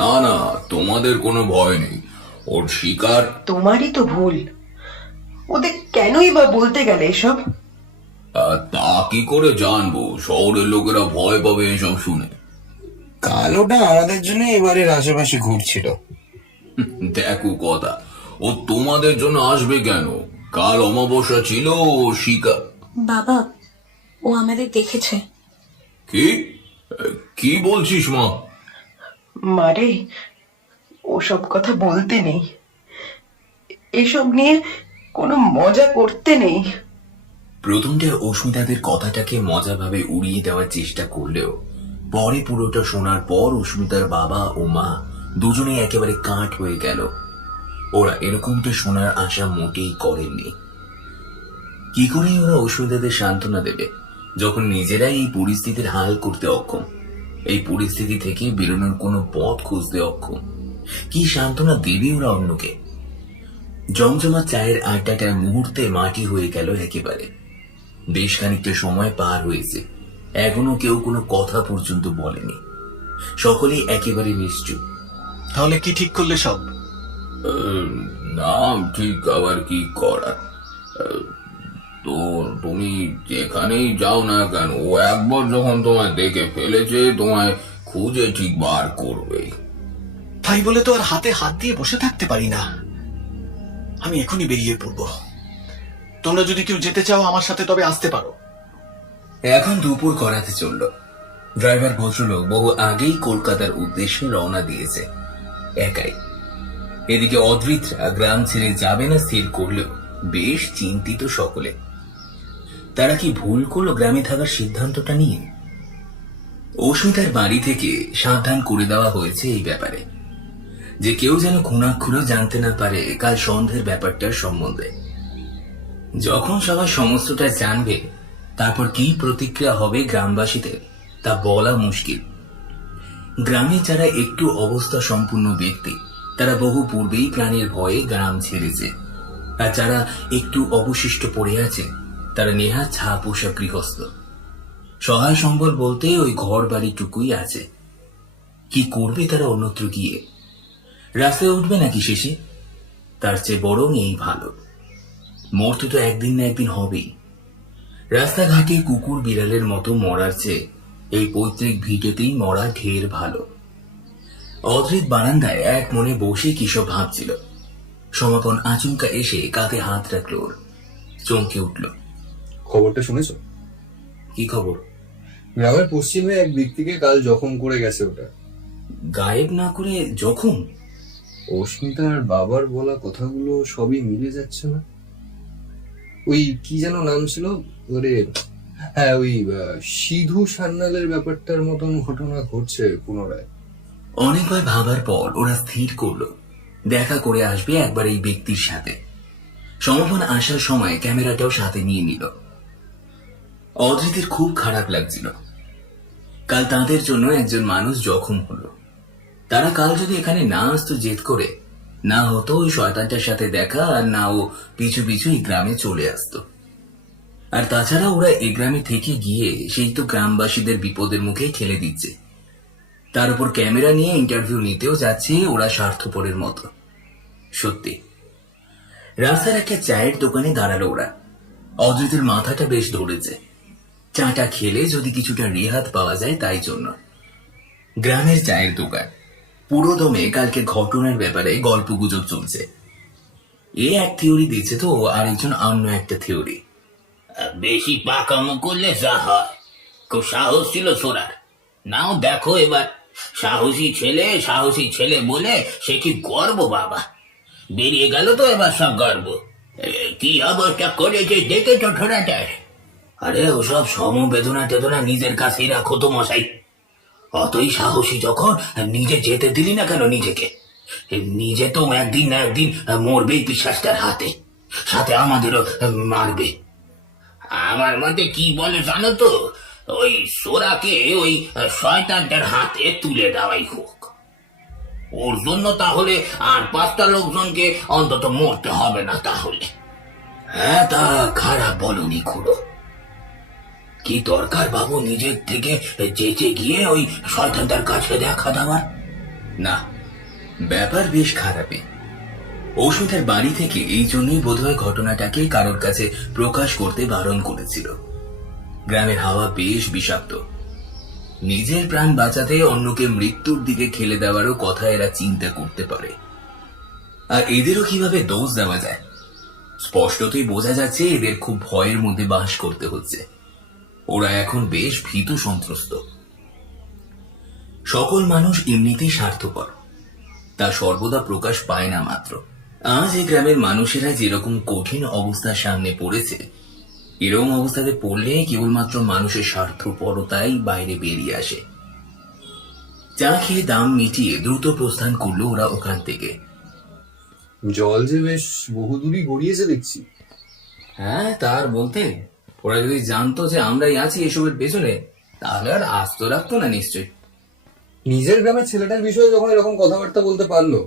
না না, তোমাদের কোনো ভয় নেই। ওর শিকার তোমারই তো ভুল। ওদের কেনই বা বলতে গেলে এসব? তা কি করে জানবো? শহরের লোকেরা ভয় পাবে এসব শুনে। কালোটা আমাদের জন্য এবারের আশেপাশে ঘুরছিল। দেখো কথা, ও তোমাদের জন্য আসবে কেন? কাল অমাবস্যা ছিল। ও শিকার। বাবা, ও আমাদের দেখেছে। কি কি বলছিস মা? মারে, ওসব কথা বলতে নেই। এসব নিয়ে কোনো মজা করতে নেই। প্রথমটা অস্মিতাদের কথাটাকে মজা ভাবে উড়িয়ে দেওয়ার চেষ্টা করলেও পরে পুরোটা শোনার পর অস্মিতার বাবা ও মা দুজনে একেবারে কাঠ হয়ে গেল। ওরা এরকমটা শোনার আশা মোটেই করেননি। কি করে ওরা অস্মিতাদের সান্ত্বনা দেবে যখন নিজেরাই এই পরিস্থিতির হাল করতে অক্ষম, এই পরিস্থিতি থেকে বেরোনোর কোনো পথ খুঁজতে অক্ষম? কি সান্ত্বনা দেবে ওরা অন্যকে? জমজমা চায়ের আড্ডাটা মুহূর্তে মাটি হয়ে গেল একেবারে। বেশ খানিকটা সময় পার হয়েছে, এখনো কেউ কোনো কথা পর্যন্ত বলেনি। সকলেই একেবারে নিশ্চুপ। তাহলে কি ঠিক করলে সব? না, ঠিক আবার কি করার? তো তুমি যেখানেই যাও না কেন, ও একবার যখন তোমায় দেখে ফেলেছে, তোমায় খুঁজে ঠিক বার করবেই। তাই বলে তো আর হাতে হাত দিয়ে বসে থাকতে পারি না। আমি এখনই বেরিয়ে পড়বো। তোমরা যদি কেউ যেতে চাও আমার সাথে তবে আসতে পারো। এখন দুপুর করাতে চলল। ড্রাইভার ভদ্রলোক বহু আগেই কলকাতার উদ্দেশ্যে রওনা দিয়েছে একাই। এদিকে অদ্রিতরা গ্রাম ছেড়ে যাবে না স্থির করলেও বেশ চিন্তিত সকলে। তারা কি ভুল করলো গ্রামে থাকার সিদ্ধান্তটা নিয়ে? অস্মিতার বাড়ি থেকে সাবধান করে দেওয়া হয়েছে এই ব্যাপারে। যে কেউ যেন খুনাক্ষুরো জানতে না পারে কাল সন্ধ্যের ব্যাপারটার সম্বন্ধে। যখন সবাই সমস্তটা জানবে, তারপর কি প্রতিক্রিয়া হবে গ্রামবাসীদের তা বলা মুশকিল। গ্রামে যারা একটু অবস্থা সম্পূর্ণ ব্যক্তি, তারা বহু পূর্বেই প্রাণের ভয়ে গ্রাম ছেড়েছে, আর যারা একটু অবশিষ্ট পড়ে আছে তারা নেহাত ছা পোষা গৃহস্থ। সহায় সম্বল বলতে ওই ঘর বাড়িটুকুই আছে। কি করবে তারা অন্যত্র গিয়ে? রাস্তায় উঠবে নাকি শেষে? তার চেয়ে বরং এই ভালো, মরতে তো একদিন না একদিন হবেই। রাস্তাঘাটে কুকুর বিড়ালের মতো মরার চেয়ে এই পৈতৃক ভিটেতেই মরা ঢের ভালো। অদ্রিত বারান্দায় এক মনে বসে কিসব ভাবছিল। সমাপন আচমকা এসে কাঁধে হাত রাখল ওর। চমকে উঠল। খবরটা শুনেছো? কি খবর? গ্রামের পশ্চিমে এক ব্যক্তিকে কাল জখম করে গেছে ওটা। গায়েব না করে জখম? অস্মিতার বাবার বলা কথাগুলো সবই মিলে যাচ্ছে না? ওই কি যেন নাম ছিল ওরে, হ্যাঁ ওই সিধু সান্যালের ব্যাপারটার মতন ঘটনা ঘটছে পুনরায়। অনেকবার ভাবার পর ওরা স্থির করলো দেখা করে আসবে একবার এই ব্যক্তির সাথে। সমাপন আসার সময় ক্যামেরাটাও সাথে নিয়ে নিল। অদ্রিতের খুব খারাপ লাগছিল। কাল তাদের জন্য একজন মানুষ জখম হলো। তারা কাল যদি এখানে না আসতো জেদ করে, না হতো ওই শয়তানটার সাথে দেখা, আর না ও পিছু পিছু এই গ্রামে চলে আসতো। আর তাছাড়া ওরা এই গ্রামে থেকে গিয়ে সেই তো গ্রামবাসীদের বিপদের মুখে ঠেলে দিচ্ছে। তার উপর ক্যামেরা নিয়ে ইন্টারভিউ নিতেও যাচ্ছে ওরা স্বার্থপরের মতো। সত্যি। রাস্তার একটা চায়ের দোকানে দাঁড়ালো ওরা। অদ্রিতের মাথাটা বেশ ধরেছে। চাটা খেলে যদি কিছুটা রেহাত পাওয়া যায় তাই জন্য। গ্রামের চায়ের দোকান। পুরো দমে কালকে ঘটনার ব্যাপারে গল্প গুজব চলছে। এ এক থিওরি দিচ্ছে তো আরেকজন অন্য একটা থিওরি। বেশি পাকামো করলে যা হয়। খুব সাহস ছিল সোরার। নাও দেখো এবার, সাহসী ছেলে বলে সে কি গর্ব বাবা। বেরিয়ে গেল তো এবার সব গর্ব। কি অবস্থা করেছে দেখেছো ঠোঁটাটার? আরে ওসব সমবেদনা টেদনা নিজের কাছেই রাখো তো মশাই। অতই সাহসী যখন, নিজে যেতে দিলি না কেন নিজেকে? নিজে তো একদিন না একদিন মরবেই পিশাচটার হাতে, সাথে আমাদেরও মারবে। আমার মতে কি বলে জানো তো, ওই সোরাকে ওই শয়তানটার হাতে তুলে দেওয়াই হোক। ওর জন্য তাহলে আর 5টা লোকজনকে অন্তত মরতে হবে না তাহলে। হ্যাঁ, তা খারাপ বলনি খুড়ো। কি দরকার বাবু নিজের থেকে যেচে গিয়ে ওই শয়তানটার কাছে দেখা দেওয়ার? না, ব্যাপার বেশ খারাপই। ঔষধের বাড়ি থেকে এই জন্যই বোধহয় ঘটনাটাকে কারোর কাছে প্রকাশ করতে বারণ করেছিল। গ্রামের হাওয়া বেশ বিষাক্ত। নিজের প্রাণ বাঁচাতে অন্যকে মৃত্যুর দিকে ঠেলে দেওয়ারও কথা এরা চিন্তা করতে পারে। আর এদেরও কিভাবে দোষ দেওয়া যায়? স্পষ্টতই বোঝা যাচ্ছে এদের খুব ভয়ের মধ্যে বাস করতে হচ্ছে। ওরা এখন বেশ ভীত সন্ত্রস্ত। সকল মানুষ এমনিতেই স্বার্থপর, তা সর্বদা প্রকাশ পায় না মাত্র। আজ এই গ্রামের মানুষেরা যেরকম কঠিন অবস্থার সামনে পড়েছে, এরকম অবস্থাতে পড়লে কেবলমাত্র মানুষের স্বার্থপরতাই বাইরে বেরিয়ে আসে। চা খেয়ে দাম মিটিয়ে দ্রুত প্রস্থান করলো ওরা ওখান থেকে। জল যে বেশ বহুদূরই গড়িয়েছে দেখছি। হ্যাঁ, তার বলতে ওরা যদি জানতো যে আমরাই আছি এসবের পেছনে, তাহলে আর আস্ত রাখতো না নিশ্চয়। নিজের গ্রামের ছেলেটার বিষয়ে যখন এরকম কথাবার্তা বলতে পারলো,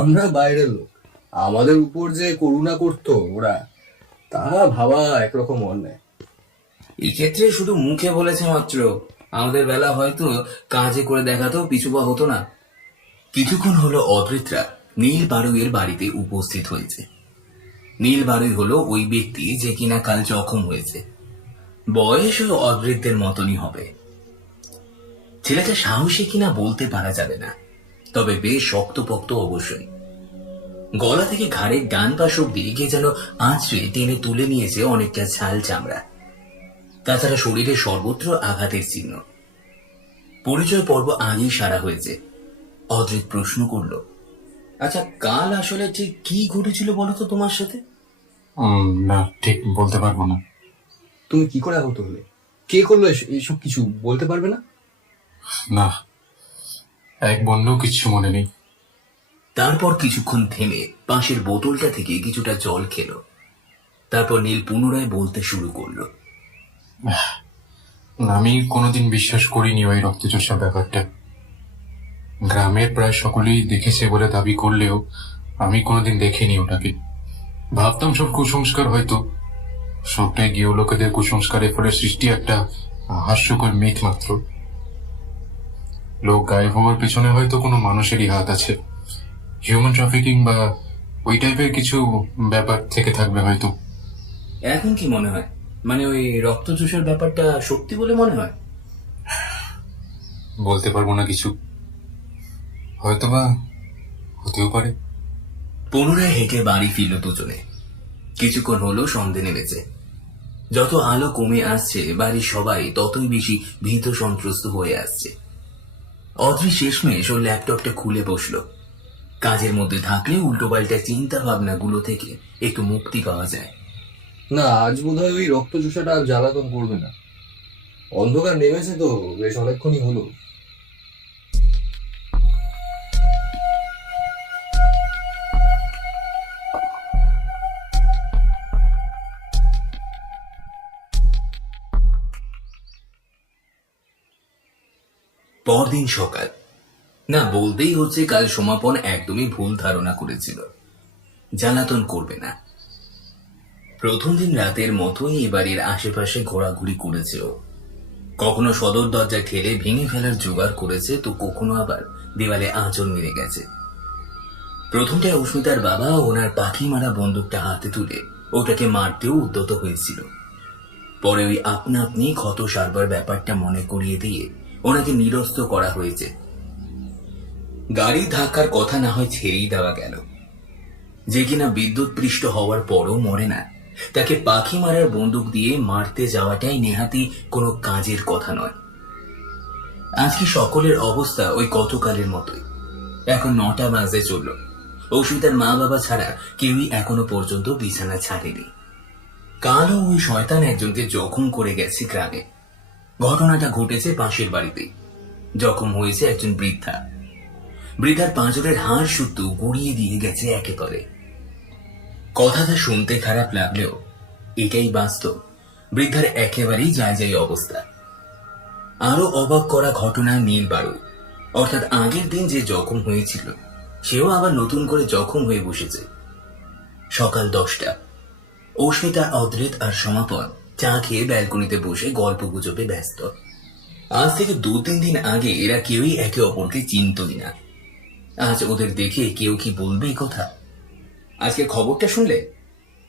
আমরা বাইরের লোক, আমাদের উপর যে করুণা করতো ওরা, তা ভাবা একরকম অন্যায়। এক্ষেত্রে শুধু মুখে বলেছে মাত্র, আমাদের বেলা হয়তো কাজে করে দেখাতেও পিছুপা হতো না। কিছুক্ষণ হলো অদ্রিতরা নীল বারুইয়ের বাড়িতে উপস্থিত হয়েছে। নীল বারুই হলো ওই ব্যক্তি যে কিনা কাল জখম হয়েছে। বয়স ওই অদ্রিতদের মতনই হবে। ছেলেটা সাহসী কিনা বলতে পারা যাবে না, তবে বেশ শক্তপোক্ত অবশ্যই। গলা থেকে ঘাড়ের ডান পাশ অব্দি কে যেন আঁচড়ে টেনে তুলে নিয়েছে অনেকটা ছাল চামড়া। তাছাড়া শরীরে সর্বত্র আঘাতের চিহ্ন। পরিচয় পর্ব আগেই সারা হয়েছে। অদ্রিত প্রশ্ন করল, আচ্ছা কাল আসলে ঠিক কি ঘটেছিল বলো তো তোমার সাথে? না, ঠিক বলতে পারবো না। তুমি কি করে আহত হলে? কে করলো এইসব কিছু বলতে পারবে না? না, এক বন্যও কিচ্ছু মনে নেই। তারপর কিছুক্ষণ থেমে পাশের বোতলটা থেকে কিছুটা জল খেলো। তারপর নীল পুনরায় বলতে শুরু করলো। আমি কোনোদিন বিশ্বাস করিনি ওই রক্তচোষা ব্যাপারটা। গ্রামের প্রায় সকলেই দেখেছে বলে দাবি করলেও আমি কোনোদিন দেখিনি ওটাকে। ভাবতাম সব কুসংস্কার, হয়তো সবটাই গিয়ে লোকেদের কুসংস্কারের ফলে সৃষ্টি একটা হাস্যকর মিথ মাত্র। লোক গায়েব হওয়ার পেছনে হয়তো কোনো মানুষেরই হাত আছে, হিউম্যান ট্রাফিকিং বা ওই টাইপের কিছু ব্যাপার থেকে থাকবে হয়তো। এখন কি মনে হয়, মানে ওই রক্তচোষার ব্যাপারটা সত্যি বলে মনে হয়? বলতে পারবো না কিছু, হয়তোবা হতেও পারে। পুনরায় হেঁটে বাড়ি ফিরল দুজনে। কিছুক্ষণ হলো সন্ধে নেমেছে। যত আলো কমে আসছে বাড়ির সবাই ততই বেশি ভীত সন্ত্রস্ত হয়ে আসছে। অদ্রি শেষমেশ ওর ল্যাপটপটা খুলে বসলো। কাজের মধ্যে থাকলে উল্টোপাল্টা চিন্তা ভাবনাগুলো থেকে একটু মুক্তি পাওয়া যায়। না, আজ বোধহয় ওই রক্তচোষাটা আর জ্বালাতন করবে না। অন্ধকার নেমেছে তো বেশ অনেকক্ষণই হলো। পরদিন সকাল। না, বলতেই হচ্ছে কাল সমাপন একদমই ভুল ধারণা করেছিল, জ্বালাতন করবে না। প্রথম দিন রাতের মতোই এ বাড়ির আশেপাশে ঘোরাঘুরি করেছে ও। কখনো সদর দরজা ঠেলে ভেঙে ফেলার জোগাড় করেছে, তো কখনো আবার দেওয়ালে আঁচড় মেরে গেছে। প্রথমটা অস্মিতার বাবা ওনার পাখি মারা বন্দুকটা হাতে তুলে ওটাকে মারতেও উদ্যত হয়েছিল। পরে ওই আপনা আপনি ক্ষত সারবার ব্যাপারটা মনে করিয়ে দিয়ে ওনাকে নিরস্ত করা হয়েছে। গাড়ি ধাক্কার কথা না হয় ছেড়েই দেওয়া গেল। যে কিনা বিদ্যুৎ পৃষ্ঠ হওয়ার পরও মরে না, তাকে পাখি মারার বন্দুক দিয়ে মারতে যাওয়াটাই নেহাতি কোনো কাজের কথা নয়। আজকে সকলের অবস্থা ওই গতকালের মতোই। এখন 9টা বাজতে চলল। অস্মিতার মা বাবা ছাড়া কেউই এখনো পর্যন্ত বিছানা ছাড়েনি। কালও ওই শয়তান একজনকে জখম করে গেছে গ্রামে। ঘটনাটা ঘটেছে পাশের বাড়িতেই। জখম হয়েছে একজন বৃদ্ধা। বৃদ্ধার পাঁজরের হাড় সুদ্ধ গুড়িয়ে দিয়ে গেছে একেবারে। কথাটা শুনতে খারাপ লাগলেও এটাই বাস্তব। বৃদ্ধার একেবারেই যায় অবস্থা। আরো অবাক করা ঘটনা নীল বাড়ুই, অর্থাৎ আগের দিন যে জখম হয়েছিল সেও আবার নতুন করে জখম হয়ে বসেছে। সকাল 10টা। অস্মিতা, অদ্রিত আর সমাপন চা খেয়ে ব্যালকনিতে বসে গল্প গুজবে ব্যস্ত। আজ থেকে 2-3 দিন আগে এরা কেউই একে অপরকে চিনতই না। আজ ওদের দেখে কেউ কি বলবে এই কথা? আজকে খবরটা শুনলে?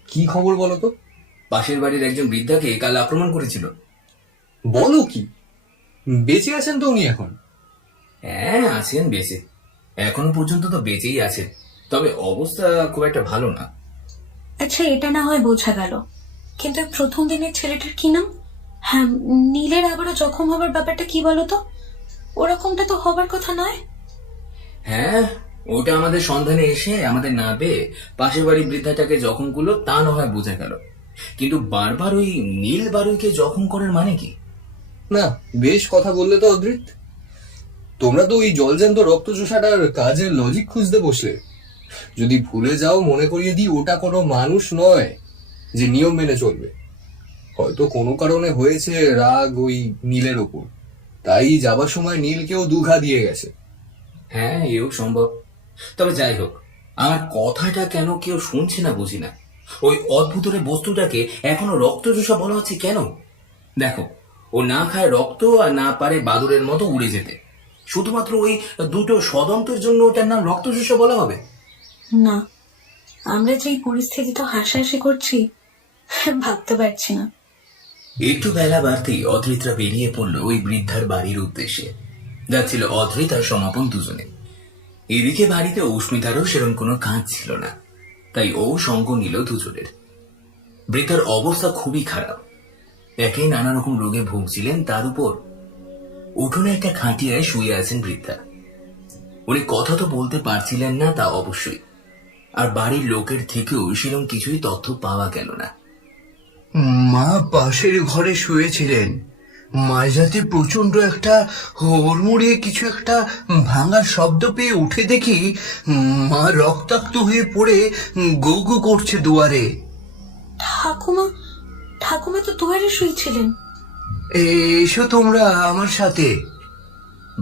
কি খবর বলো তো? পাশের বাড়ির একজন বৃদ্ধাকে কাল আক্রমণ করেছিল। বলো কি? বেঁচে আছেন তো উনি এখন? হ্যাঁ, আছেন বেঁচে। এখনো পর্যন্ত তো বেঁচেই আছেন, তবে অবস্থা খুব একটা ভালো না। আচ্ছা, এটা না হয় বোঝা গেল, কিন্তু প্রথম দিনের ছেলেটার কি নাম? হ্যাঁ, নীলের আবারও জখম হবার ব্যাপারটা কি বলো তো? ওরকমটা তো হবার কথা নয়। হ্যাঁ, ওটা আমাদের সন্ধানে এসে আমাদের না পেয়ে পাশের বাড়ির বৃদ্ধাটাকে জখম করলো, তা না হয় বোঝা গেল, কিন্তু বারবার ওই নীল বাড়ুইকে জখম করার মানে কি? না, বেশ কথা বললে তো অদ্রিত। তোমরা তো ওই জলজ্যান্ত রক্তচোষাটার কাজের লজিক খুঁজতে বসলে। যদি ভুলে যাও, মনে করিয়ে দিই, ওটা কোনো মানুষ নয় যে নিয়ম মেনে চলবে। হয়তো কোনো কারণে হয়েছে রাগ ওই নীলের ওপর, তাই যাবার সময় নীলকেও দুঘা দিয়ে গেছে। হ্যাঁ, এও সম্ভব। তবে যাই হোক, আমার কথাটা কেন কেউ শুনছে না বুঝি না। ওই অদ্ভুতরে বস্তুটাকে এখনো রক্তচোষা বলা হচ্ছে কেন? দেখো, ও না খায় রক্ত আর না পারে বাদুরের মতো উড়ে যেতে। শুধুমাত্র ওই দুটো সদন্তের জন্য ওটার নাম রক্তচোষা বলা হবে? না, আমরা যেই পরিস্থিতিতে হাসাহাসি করছি ভাবতে পারছি না। একটু বেলা বাড়তেই অদ্রিতরা বেরিয়ে পড়ল ওই বৃদ্ধার বাড়ির উদ্দেশ্যে। যাচ্ছিল অদ্রিত আর সমাপন দুজনে। এদিকে বাড়িতে অস্মিতারও সেরকম কোনো কাজ ছিল না, তাই ও সঙ্গ নিল দুজনের। বৃদ্ধার অবস্থা খুবই খারাপ। একে নানা রকম রোগে ভুগছিলেন, তার উপর উঠোনে একটা খাটিয়ায় শুয়ে আছেন বৃদ্ধা। উনি কথা তো বলতে পারছিলেন না, তা অবশ্যই, আর বাড়ির লোকের থেকেও সেরকম কিছুই তথ্য পাওয়া গেল না। মা পাশের ঘরে শুয়েছিলেন, মাঝরাতে প্রচন্ড একটা হুড়মুড়িয়ে কিছু একটা ভাঙার শব্দ পেয়ে উঠে দেখি মা রক্তাক্ত হয়ে পড়ে গু গু করছে দুয়ারে। ঠাকুমা ঠাকুমা তো দুয়ারে শুয়েছিলেন। এসো তোমরা আমার সাথে।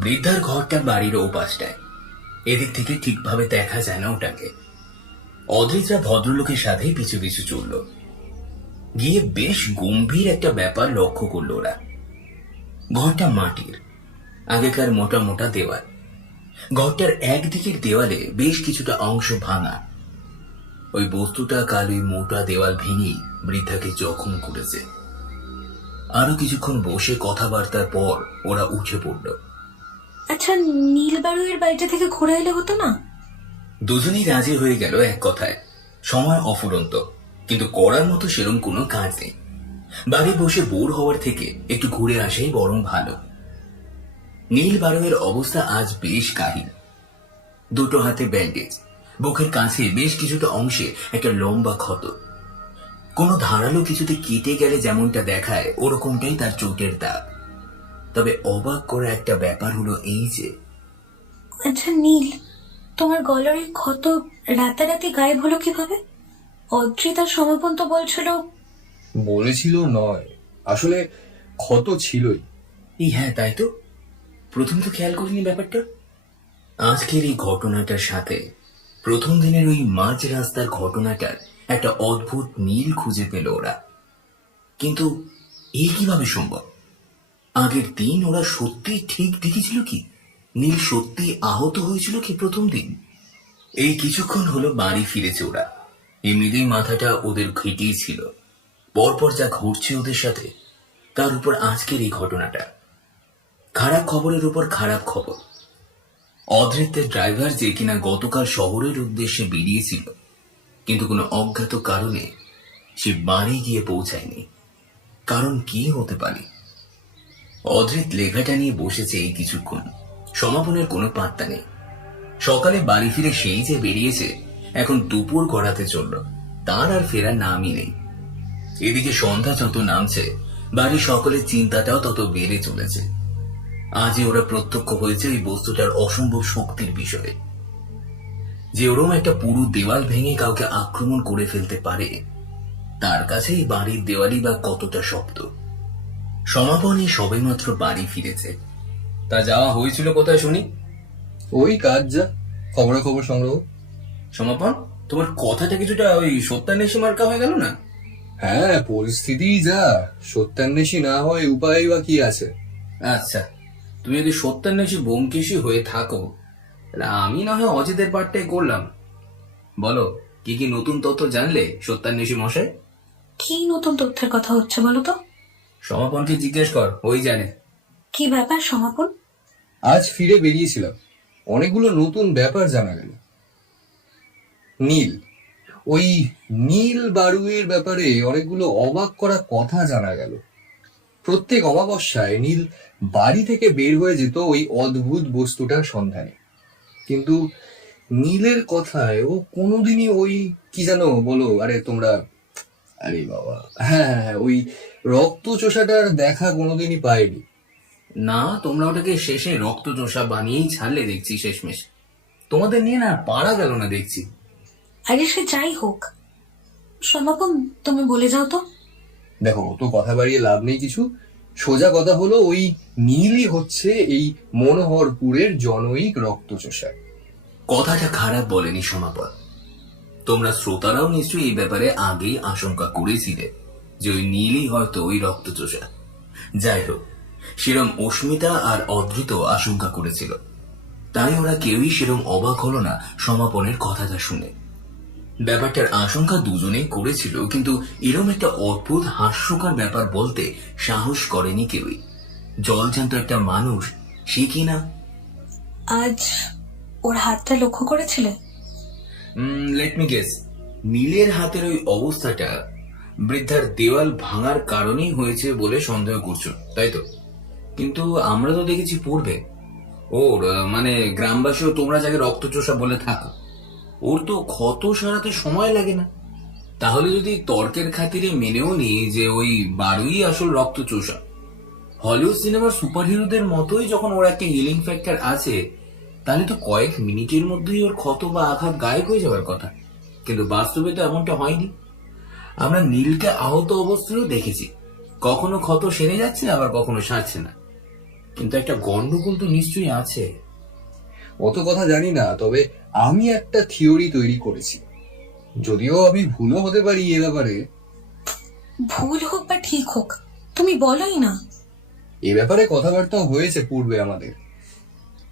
বৃদ্ধার ঘরটা বাড়ির ওপাশটায়, এদিক থেকে ঠিকভাবে দেখা যায় না ওটাকে। অদ্রিতরা ভদ্রলোকের সাথে পিছু পিছু চলল। গিয়ে বেশ গম্ভীর একটা ব্যাপার লক্ষ্য করলো ওরা। ঘরটা মাটির, আগেকার মোটা মোটা দেওয়াল। ঘরটার একদিকের দেওয়ালে বেশ কিছুটা অংশ ভাঙা। ওই বস্তুটা কাল ওই মোটা দেওয়াল ভেঙেই বৃদ্ধাকে জখম করেছে। আরো কিছুক্ষণ বসে কথাবার্তার পর ওরা উঠে পড়ল। আচ্ছা, নীলবাড়ুয়ের বাড়িটা থেকে ঘুরে এলে হতো না? দুজনেই রাজি হয়ে গেল এক কথায়। সময় অফুরন্ত, কিন্তু করার মতো সেরকম কোনো কাজ নেই। বাড়ি বসে বোর হওয়ার থেকে একটু ঘুরে আসাই বরং ভালো। নীল বারুয়ের অবস্থা আজ বেশ কাহিল। দুটো হাতে ব্যান্ডেজ, বুকের কাছে বেশ কিছুটা অংশে একটা লম্বা ক্ষত। কোনো ধারালো কিছুতে কেটে গেলে যেমনটা দেখায় ওরকমটাই তার চোটের দাগ। তবে অবাক করা একটা ব্যাপার হলো এই যে, আচ্ছা নীল, তোমার গলার এই ক্ষত রাতারাতি গায়েব হলো কিভাবে? অদ্রিতার সমাপন তো বলেছিল নয়, আসলে ক্ষত ছিলই। এই হ্যাঁ, তাই তো, প্রথম তো খেয়াল করিনি ব্যাপারটা। আজকের এই ঘটনাটার সাথে প্রথম দিনের ওই মাঝ রাস্তার ঘটনাটার একটা অদ্ভুত মিল খুঁজে পেল ওরা। কিন্তু এই কিভাবে সম্ভব? আগের দিন ওরা সত্যি ঠিক দেখেছিল কি? নীল সত্যি আহত হয়েছিল কি প্রথম দিন? এই কিছুক্ষণ হলো বাড়ি ফিরেছে ওরা। এমনিতেই মাথাটা ওদের ঘেটেই ছিল। পরপর যা ঘটছে ওদের সাথে, তার উপর আজকের এই ঘটনাটা। খারাপ খবরের উপর খারাপ খবর। অদ্রিতের ড্রাইভার যে কিনা গতকাল শহরের উদ্দেশ্যে বেরিয়েছিল, কিন্তু কোনো অজ্ঞাত কারণে সে বাড়ি গিয়ে পৌঁছায়নি। কারণ কি হতে পারে? অদ্রিত লেখাটা নিয়ে বসেছে এই কিছুক্ষণ। সমাপনের কোনো পাত্তা নেই। সকালে বাড়ি ফিরে সেই যে বেরিয়েছে, এখন দুপুর গড়াতে চলল, তার আর ফেরার নামই নেই। এদিকে সন্ধ্যা যত নামছে, বাড়ির সকলের চিন্তাটাও তত বেড়ে চলেছে। আজই ওরা প্রত্যক্ষ হয়েছে ওই বস্তুটার অসম্ভব শক্তির বিষয়ে। যে ওরম একটা পুরো দেওয়াল ভেঙে কাউকে আক্রমণ করে ফেলতে পারে, তার কাছে এই বাড়ির দেওয়ালই বা কতটা শক্ত। সমাপনী সবেমাত্র বাড়ি ফিরেছে। তা যাওয়া হয়েছিল কোথায় শুনি? ওই কাজ যা, খবরাখবর সংগ্রহ। সমাপন, তোমার কথাটা কিছুটা ওই সত্যান্বেষী মার্কা হয়ে গেল না? হ্যাঁ, পরিস্থিতি যা, সত্যান্বেষী না হয় উপায় বা কি আছে? আচ্ছা, তুমি যদি সত্যান্বেষী ব্যোমকেশী হয়ে থাকো, তাহলে আমি না হয় অজিতের পাঠটাই করলাম। বলো, কি কি নতুন তথ্য জানলে সত্যান্বেষী মশাই? কি নতুন তথ্যের কথা হচ্ছে বলো তো? সমাপনকে জিজ্ঞেস কর, ওই জানে। কি ব্যাপার সমাপন? আজ ফিরে বেরিয়েছিলাম, অনেকগুলো নতুন ব্যাপার জানা গেল। ওই নীল বারুয়ের ব্যাপারে অনেকগুলো অবাক করা কথা জানা গেল। প্রত্যেক অমাবস্যায় নীল বাড়ি থেকে বের হয়ে যেত ওই অদ্ভুত বস্তুটার সন্ধানে। কিন্তু নীলের কথায় ও কোনোদিনই ওই কি জানো বলো, আরে তোমরা, আরে বাবা, হ্যাঁ, ওই রক্ত চোষাটার দেখা কোনোদিনই পায়নি। না, তোমরা ওটাকে শেষে রক্তচোষা বানিয়েই ছাড়লে দেখছি শেষমেশ। তোমাদের নিয়ে না পারা গেল না দেখছি। আরে সে যাই হোক, সমাপন তুমি বলে যাও তো। দেখো, তো কথা বাড়িয়ে লাভ নেই কিছু। সোজা কথা হলো, ওই নীলই হচ্ছে এই মনোহরপুরের জনৈক রক্তচোষা। কথাটা খারাপ বলেনি সমাপন। তোমরা শ্রোতারাও নিশ্চয়ই এই ব্যাপারে আগেই আশঙ্কা করেছিলে যে ওই নীলই হয়তো ওই রক্তচোষা। যাই হোক, সেরম অস্মিতা আর অদ্রিত আশঙ্কা করেছিল, তাই ওরা কেউই সেরম অবাক হলো না সমাপনের কথাটা শুনে। ব্যাপারটার আশঙ্কা দুজনেই করেছিল, কিন্তু এরম একটা অদ্ভুত হাস্যকর ব্যাপার বলতে সাহস করেনি কেউই। জলজান্ত একটা মানুষ, সে কিনা। আজ ওর হাতটা লক্ষ্য করেছিলে? লেট মি গেস, নীলের হাতের ওই অবস্থাটা বৃদ্ধার দেওয়াল ভাঙার কারণেই হয়েছে বলে সন্দেহ করছো, তাই তো? কিন্তু আমরা তো দেখেছি পূর্বে ওর, মানে গ্রামবাসীও তোমরা যাকে রক্তচোষা বলে থাকো, ওর তো ক্ষত সারাতে সময় লাগে না। তাহলে যদি তর্কের খাতিরে মেনেও নি যে ওই বারুই আসল রক্তচোষা, হলিউড সিনেমার সুপারহিরোদের মতোই যখন ওর একটা হিলিং ফ্যাক্টর আছে, তাহলে তো কয়েক মিনিটের মধ্যেই ওর ক্ষত বা আঘাত গায়েব হয়ে যাওয়ার কথা। কিন্তু বাস্তবে তো এমনটা হয়নি। আমরা নীলকে আহত অবস্থায়ও দেখেছি, কখনো ক্ষত সেরে যাচ্ছে, আবার কখনো সারছে না। কিন্তু একটা গন্ডগোল তো নিশ্চয়ই আছে। অত কথা জানি না, তবে আমি একটা থিওরি তৈরি করেছি, যদিও আমি ভুলও হতে পারি এ ব্যাপারে। ভুল হোক বা ঠিক হোক, তুমি বলোই না। এ ব্যাপারে কথাবার্তা হয়েছে পূর্বে আমাদের।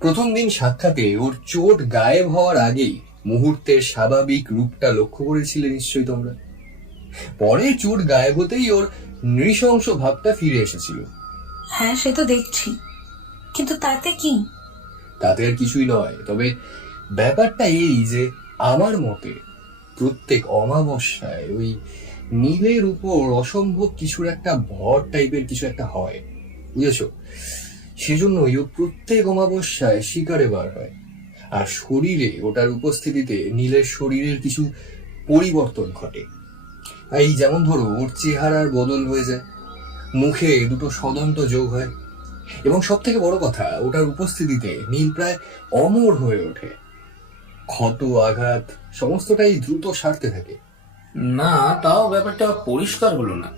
প্রথম দিন সাক্ষাতে ওর চোট গায়েব হওয়ার আগেই মুহূর্তের স্বাভাবিক রূপটা লক্ষ্য করেছিলে নিশ্চয়ই তোমরা। পরে চোট গায়েব হতেই ওর নৃশংস ভাবটা ফিরে এসেছিল। হ্যাঁ, সে তো দেখছি, কিন্তু তাতে কি? তাতে আর কিছুই নয়, তবে ব্যাপারটা এই যে আমার মতে প্রত্যেক অমাবস্যায় ওই নীলের উপর অসম্ভব কিছুর একটা ভর টাইপের কিছু একটা হয়, বুঝেছো? সেজন্যই ও প্রত্যেক অমাবস্যায় শিকারে বার হয়। আর শরীরে ওটার উপস্থিতিতে নীলের শরীরের কিছু পরিবর্তন ঘটে। এই যেমন ধরো, ওর চেহারার বদল হয়ে যায়, মুখে দুটো সদন্ত যোগ হয়, এবং সব থেকে বড় কথা, ওটার উপস্থিতিতে নীল প্রায় অমর হয়ে ওঠে। ক্ষত আঘাত সমস্তটাই দ্রুত সারতে থাকে। না, তাও ব্যাপারটা পরিষ্কার হলো না।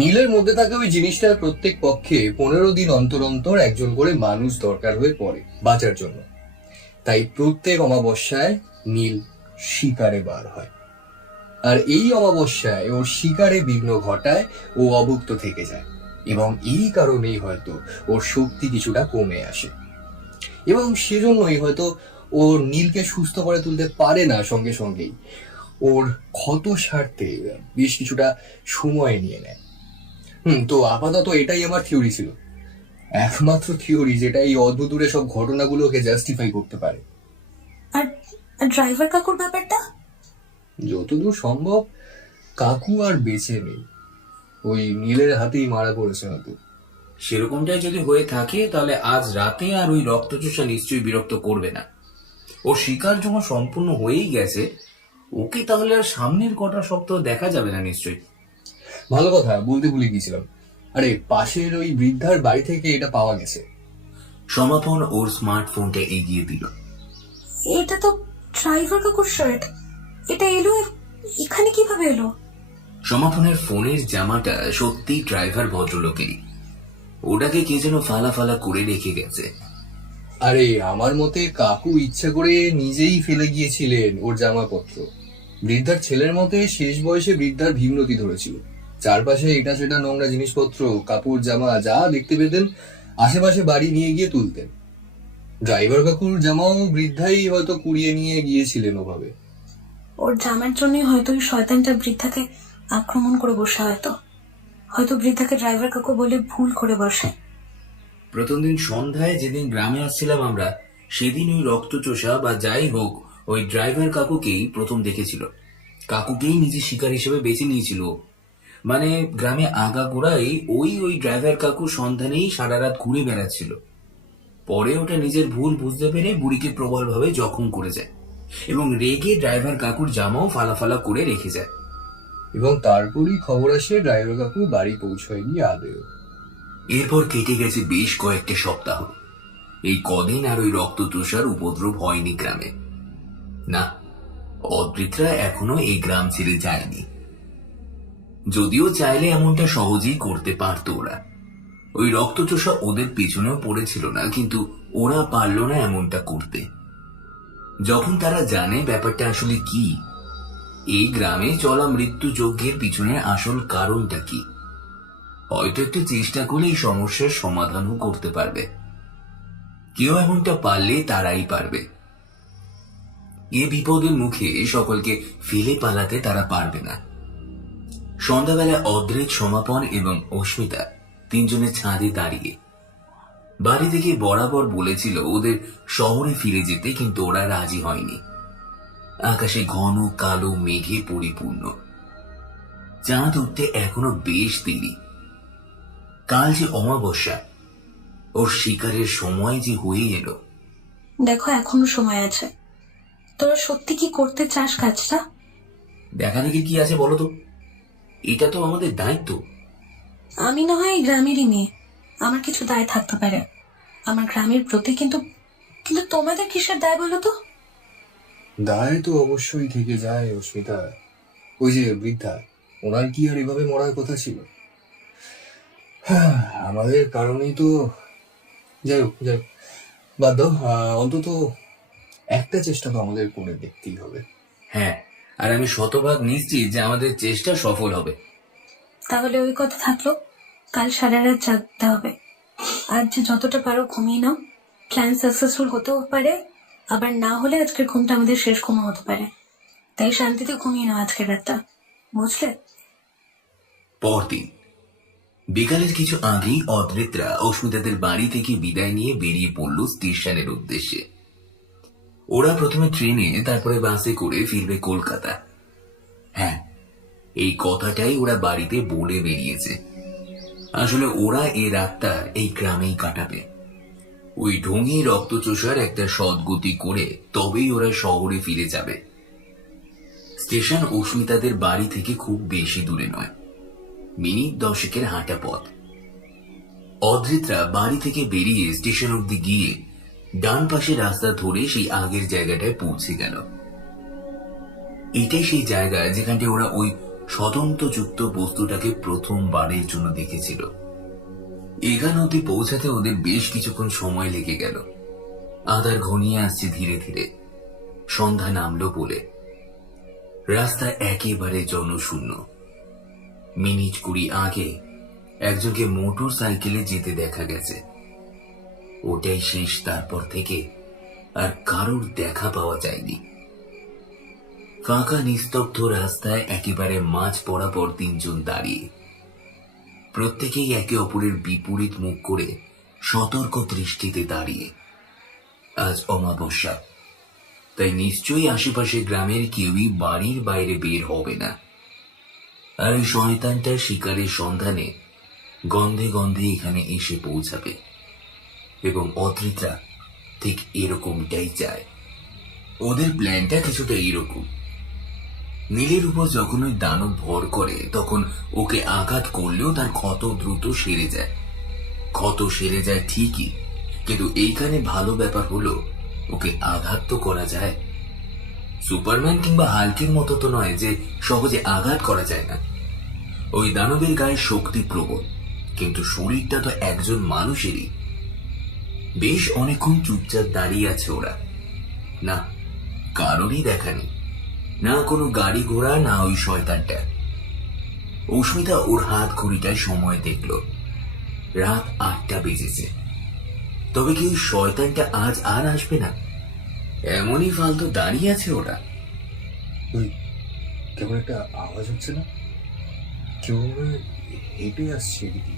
নীলের মধ্যে থাকা ওই জিনিসটার প্রত্যেক পক্ষে 15 দিন অন্তর অন্তর একজন করে মানুষ দরকার হয়ে পড়ে বাঁচার জন্য। তাই প্রত্যেক অমাবস্যায় নীল শিকারে বার হয়, আর এই অমাবস্যায় ওর শিকারে বিঘ্ন ঘটায় ও অভুক্ত থেকে যায়, এবং এই কারণেই হয়তো ওর শক্তি কিছুটা কমে আসে, এবং সেজন্যই হয়তো ও নীলকে সুস্থ করে তুলতে পারে না সঙ্গে সঙ্গেই। ওর ক্ষত সারতে বেশ কিছুটা সময় নিয়ে নেয়। তো আপাতত এটাই আমার থিওরি ছিল, একমাত্র থিওরি যেটা এই অদ্ভুতুরে সব ঘটনাগুলোকে জাস্টিফাই করতে পারে। আর ড্রাইভার কাকুর ব্যাপারটা? যতদূর সম্ভব কাকু আর বেঁচে নেই, ওই নীলের হাতেই মারা পড়েছে হয়তো। সেরকমটাই যদি হয়ে থাকে, তাহলে আজ রাতে আর ওই রক্তচোষা নিশ্চয়ই বিরক্ত করবে না। ও শিকার যখন সম্পূর্ণ হয়েই গেছে, ওকে তাহলে আর সামনের কটা সপ্তাহ দেখা যাবে না নিশ্চয়ই। ভালো কথা, বলতে ভুলে গিয়েছিলাম। আরে, পাশের ওই বৃদ্ধার বাড়ি থেকে এটা পাওয়া গেছে। সমাপন ওর স্মার্টফোনটা এগিয়ে দিল। এটা তো ড্রাইভার কাকুর শার্ট। এটা এলো এখানে কিভাবে এলো? সমাপনের ফোনের জামাটা সত্যি ড্রাইভার ভদ্রলোকেরই। ওটাকে কে যেন ফালা ফালা করে রেখে গেছে। আরে, আমার মতে কাকু ইচ্ছা করে নিজেই ফেলে গিয়েছিলেন ওর জামাপত্র। বৃদ্ধার ছেলের মতে শেষ বয়সে বৃদ্ধার ভীমরতি ধরেছিল। চারপাশে এটা সেটা নোংরা জিনিসপত্র, কাপড় জামা যা দেখতে পেতেন আশেপাশে বাড়ি নিয়ে গিয়ে তুলতেন। ড্রাইভার কাকুর জামাও বৃদ্ধাই হয়তো কুড়িয়ে নিয়ে গিয়েছিলেন ওভাবে। ওর জামার জন্যই হয়তো ওই শয়তানটা বৃদ্ধাকে আক্রমণ করে বসে। হয়তো বৃদ্ধাকে ড্রাইভার কাকু বলে ভুল করে বসে। প্রথম দিন সন্ধ্যায় যেদিন গ্রামে আসছিলাম আমরা, সেদিন ওই রক্তচোষা বা যাই হোক ওই ড্রাইভার কাকুকেই প্রথম দেখেছিল। কাকুকেই নিজে শিকার হিসেবে বেছে নিয়েছিল। মানে গ্রামে আগাগোড়াই ওই ড্রাইভার কাকুর সন্ধানেই সারা রাত ঘুরে বেড়াচ্ছিল। পরে ওটা নিজের ভুল বুঝতে পেরে বুড়িকে প্রবলভাবে জখম করে যায়, এবং রেগে ড্রাইভার কাকুর জামাও ফালাফালা করে রেখে যায়। এবং তারপরই খবর আসে ড্রাইভার কাকু বাড়ি পৌঁছয়নি আদেও। এরপর কেটে গেছে বেশ কয়েকটা সপ্তাহ। এই কদিন আর ওই রক্তচোষার উপদ্রব হয়নি গ্রামে। না, অদ্রিতরা এখনো এই গ্রাম ছেড়ে যায়নি। যদিও চাইলে এমনটা সহজেই করতে পারত ওরা। ওই রক্তচোষা ওদের পেছনেও পড়েছিল না, কিন্তু ওরা পারল না এমনটা করতে। যখন তারা জানে ব্যাপারটা আসলে কি, এই গ্রামে চলা মৃত্যু যজ্ঞের পিছনে আসল কারণটা কি, হয়তো একটু চেষ্টা করে এই সমস্যার সমাধানও করতে পারবে। কেউ এমনটা পারলে তারাই পারবে। এ বিপদের মুখে সকলকে ফেলে পালাতে তারা পারবে না। সন্ধ্যাবেলায় অদ্রিত, সমাপন এবং অস্মিতা তিনজনে ছাদে দাঁড়িয়ে। বাড়ি থেকে বরাবর বলেছিল ওদের শহরে ফিরে যেতে, কিন্তু ওরা রাজি হয়নি। আকাশে ঘন কালো মেঘে পরিপূর্ণ। চাঁদ উঠতে এখনো বেশ দেরি। কাল যে অমাবস্যা, ওর শিকারের সময় যে হয়ে এলো। দেখো, এখনো সময় আছে। তোরা সত্যি কি করতে চাস কাজটা? দেখা দেখি কি আছে বলো তো, এটা তো আমাদের দায়িত্ব। আমি না হয় এই গ্রামেরই মেয়ে, আমার কিছু দায় থাকতে পারে আমার গ্রামের প্রতি, কিন্তু কিন্তু তোমাদের কিসের দায় বলো তো? দায় তো অবশ্যই থেকে যায় অস্মিতা। ওই যে বৃদ্ধা, ওনার কি আর এভাবে মরার কথা ছিল? আমাদের কারণেই তো। যাই হোক যাই হোক, বাদ দাও। অন্তত একটা চেষ্টা তো আমাদের করে দেখতেই হবে। হ্যাঁ, আর আমি শতভাগ নিশ্চিত যে আমাদের চেষ্টা সফল হবে। তাহলে ওই কথা থাকলো, কাল সারা রাত জাগতে হবে। আজ যে যতটা পারো ঘুমিয়ে নাও। প্ল্যান সাকসেসফুল হতেও পারে, আবার না হলে আজকের ঘুমটা আমাদের শেষ ঘুমও হতে পারে। তাই শান্তিতে ঘুমিয়ে নাও আজকের রাতটা, বুঝলে? পরদিন বিকালের কিছু আগেই অদ্রিতরা অস্মিতাদের বাড়ি থেকে বিদায় নিয়ে বেরিয়ে পড়ল স্টেশনের উদ্দেশ্যে। ওরা প্রথমে ট্রেনে, তারপরে বাসে করে ফিরবে কলকাতা। হ্যাঁ, এই কথাটাই ওরা বাড়িতে বলে বেরিয়েছে। আসলে ওরা এই রাতটা এই গ্রামেই কাটাবে। ওই ঢঙি রক্তচোষার একটা সদ্গতি করে তবেই ওরা শহরে ফিরে যাবে। স্টেশন অস্মিতাদের বাড়ি থেকে খুব বেশি দূরে নয়, মিনিট 10 হাঁটা পথ। অদ্রিতরা বাড়ি থেকে বেরিয়ে স্টেশন অব্দি গিয়ে ডান পাশে রাস্তা ধরে সেই আগের জায়গাটায় পৌঁছে গেল। এটাই সেই জায়গা যেখানে ওরা ওই স্বতন্ত্রযুক্ত বস্তুটাকে প্রথমবারের জন্য দেখেছিল। এখান অব্দি পৌঁছাতে ওদের বেশ কিছুক্ষণ সময় লেগে গেল। আধার ঘনিয়ে আসছে ধীরে ধীরে, সন্ধ্যা নামলো বলে। রাস্তা একেবারে জনশূন্য। মিনিট 20 আগে একজনকে মোটর সাইকেলে যেতে দেখা গেছে। ওটাই শেষ, তারপর থেকে আর কারোর দেখা পাওয়া যায়নি। ফাঁকা নিস্তব্ধ রাস্তায় একেবারে মাঝ বরাবর 3 জন দাঁড়িয়ে, প্রত্যেকেই একে অপরের বিপরীত মুখ করে সতর্ক দৃষ্টিতে দাঁড়িয়ে। আজ অমাবস্যা, তাই নিশ্চয়ই আশেপাশে গ্রামের কেউই বাড়ির বাইরে বের হবে না। আর এই শয়তানটার শিকারের সন্ধানে গন্ধে গন্ধে এখানে এসে পৌঁছাবে, এবং অদ্রিতরা ঠিক এরকমটাই চায়। ওদের প্ল্যানটা কিছুটা এরকম। নীলের উপর যখন ওই দানব ভর করে, তখন ওকে আঘাত করলেও তার ক্ষত দ্রুত সেরে যায়। ক্ষত সেরে যায় ঠিকই, কিন্তু এইখানে ভালো ব্যাপার হলো ওকে আঘাত তো করা যায়। সুপারম্যান কিংবা হাল্কের মতো তো নয় যে সহজে আঘাত করা যায় না। ওই দানবের গায়ে শক্তি প্রবল, কিন্তু শরীরটা তো একজন মানুষেরই। বেশ অনেকক্ষণ চুপচাপ দাঁড়িয়ে আছে ওরা। না, কারোরই দেখা নেই, না কোনো গাড়ি ঘোড়া, না ওই শয়তানটা। অস্মিতা ওর হাত ঘড়িটায় সময় দেখল, রাত 8টা বেজেছে। তবে কি ওই শয়তানটা আজ আর আসবে না? এমনই ফালতু দাঁড়িয়ে আছে ওরা। ওই কেমন একটা আওয়াজ হচ্ছে না? কেউ হেঁটে আসছে এদিকে।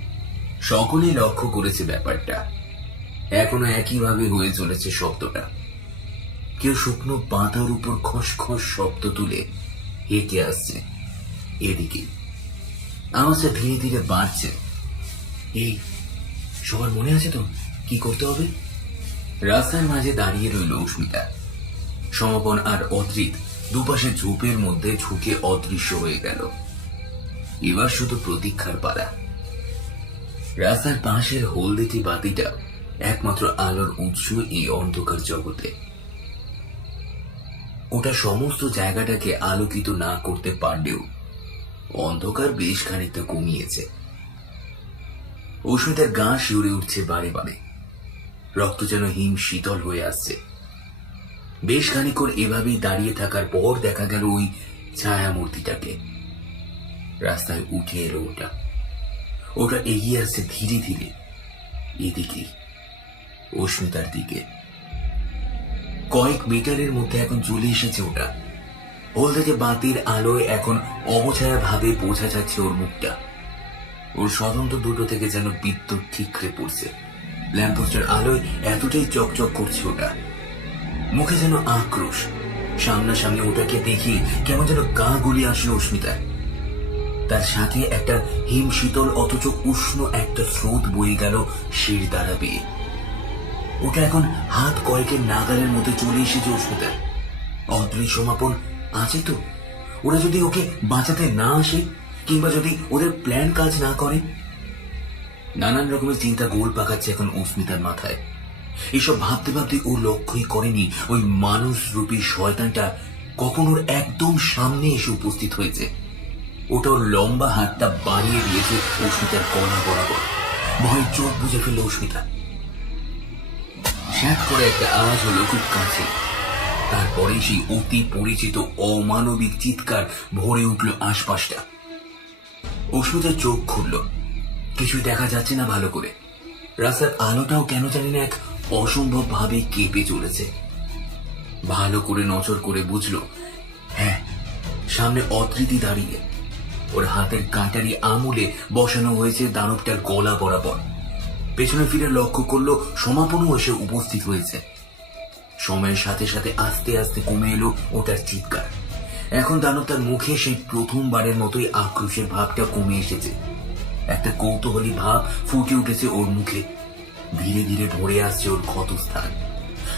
সকলে লক্ষ্য করেছে ব্যাপারটা। এখনো একইভাবে হয়ে চলেছে শব্দটা। কেউ শুকনো পাতার উপর খসখস শব্দ তুলে হেঁটে আসছে এদিকে। আওয়াজটা ধীরে ধীরে বাড়ছে। এই, সবার মনে আছে তো কি করতে হবে? রাস্তার মাঝে দাঁড়িয়ে রইল অস্মিতা। সমাপন আর অদ্রিত দুপাশে ঝোপের মধ্যে ঝুঁকে অদৃশ্য হয়ে গেল। এবার শুধু প্রতীক্ষার পালা। রাস্তার পাশের হলদেটি বাতিটা একমাত্র আলোর উৎস এই অন্ধকার জগতে। ওটা সমস্ত জায়গাটাকে আলোকিত না করতে পারলেও অন্ধকার বেশ খানিকটা কমিয়েছে। অস্মিতার গা শিউরে উঠছে বারে বারে। রক্ত যেন হিম শীতল হয়ে আসছে। বেশ খানিকক্ষণ এভাবেই দাঁড়িয়ে থাকার পর দেখা গেল ওই ছায়া মূর্তিটাকে। রাস্তায় উঠে এলো ওটা। ওটা এগিয়ে আসছে ধীরে ধীরে এদিকে, অস্মিতার দিকে। কয়েক মিটারের মধ্যে এখন চলে এসেছে ওটা। হলদেটে বাতির আলোয় এখন অবছায়া ভাবে বোঝা যাচ্ছে ওর মুখটা। ওর স্বতন্ত্র দুটো থেকে যেন বিদ্যুৎ ঠিকরে পড়ছে। ল্যাম্পপোস্টের আলোয় এতটাই চকচক করছে ওটা। মুখে যেন আক্রোশ। সামনাসামনি ওটাকে দেখে কেমন যেন গা গুলিয়ে আসলো অস্মিতা। তার সাথে একটা হিম শীতল অথচ উষ্ণ একটা স্রোত বয়ে গেল শির দ্বারা বেয়ে। ওটা এখন হাত কয়েকের নাগালের মধ্যে চলে এসেছে অস্মিতা। অদৃশ্য সমাপন আছে তো? ওরা যদি ওকে বাঁচাতে না আসে, কিংবা যদি ওদের প্ল্যান কাজ না করে? নানান রকমের চিন্তা গোল পাকাচ্ছে এখন অস্মিতার মাথায়। এসব ভাবতে ভাবতে ও লক্ষ্যই করেনি ওই মানুষ রূপী শয়তানটা কখন ওর একদম সামনে এসে উপস্থিত হয়েছে। ওটা ওর লম্বা হাতটা বাড়িয়ে দিয়েছে অস্মিতার গলা বরাবর। ভয় চোখ বুঝে ফেলল অস্মিতা। শ্যাক করে একটা আওয়াজ হলো খুব কাছে। তারপরে সেই অতি পরিচিত অমানবিক চিৎকার ভরে উঠল আশপাশটা। অস্মিতার চোখ খুলল। কিছুই দেখা যাচ্ছে না ভালো করে। রাস্তার আলোটাও কেন জানি না এক অসম্ভব ভাবে কেঁপে চলেছে। ভালো করে নজর করে বুঝলো, হ্যাঁ, সামনে অতৃতি দাঁড়িয়ে। ওর হাতের কাঁটারি আঙুলে বসানো হয়েছে দানবটার গলা বরাবর। পেছনে ফিরে লক্ষ্য করলো সমাপনও এসে উপস্থিত হয়েছে। সময়ের সাথে সাথে আস্তে আস্তে কমে এলো ওটার চিৎকার। এখন দানবটার মুখে সেই প্রথমবারের মতোই আক্রোশের ভাবটা কমে এসেছে। একটা কৌতূহলী ভাব ফুটে উঠেছে ওর মুখে। ধীরে ধীরে ভরে আসছে ওর ক্ষতস্থান।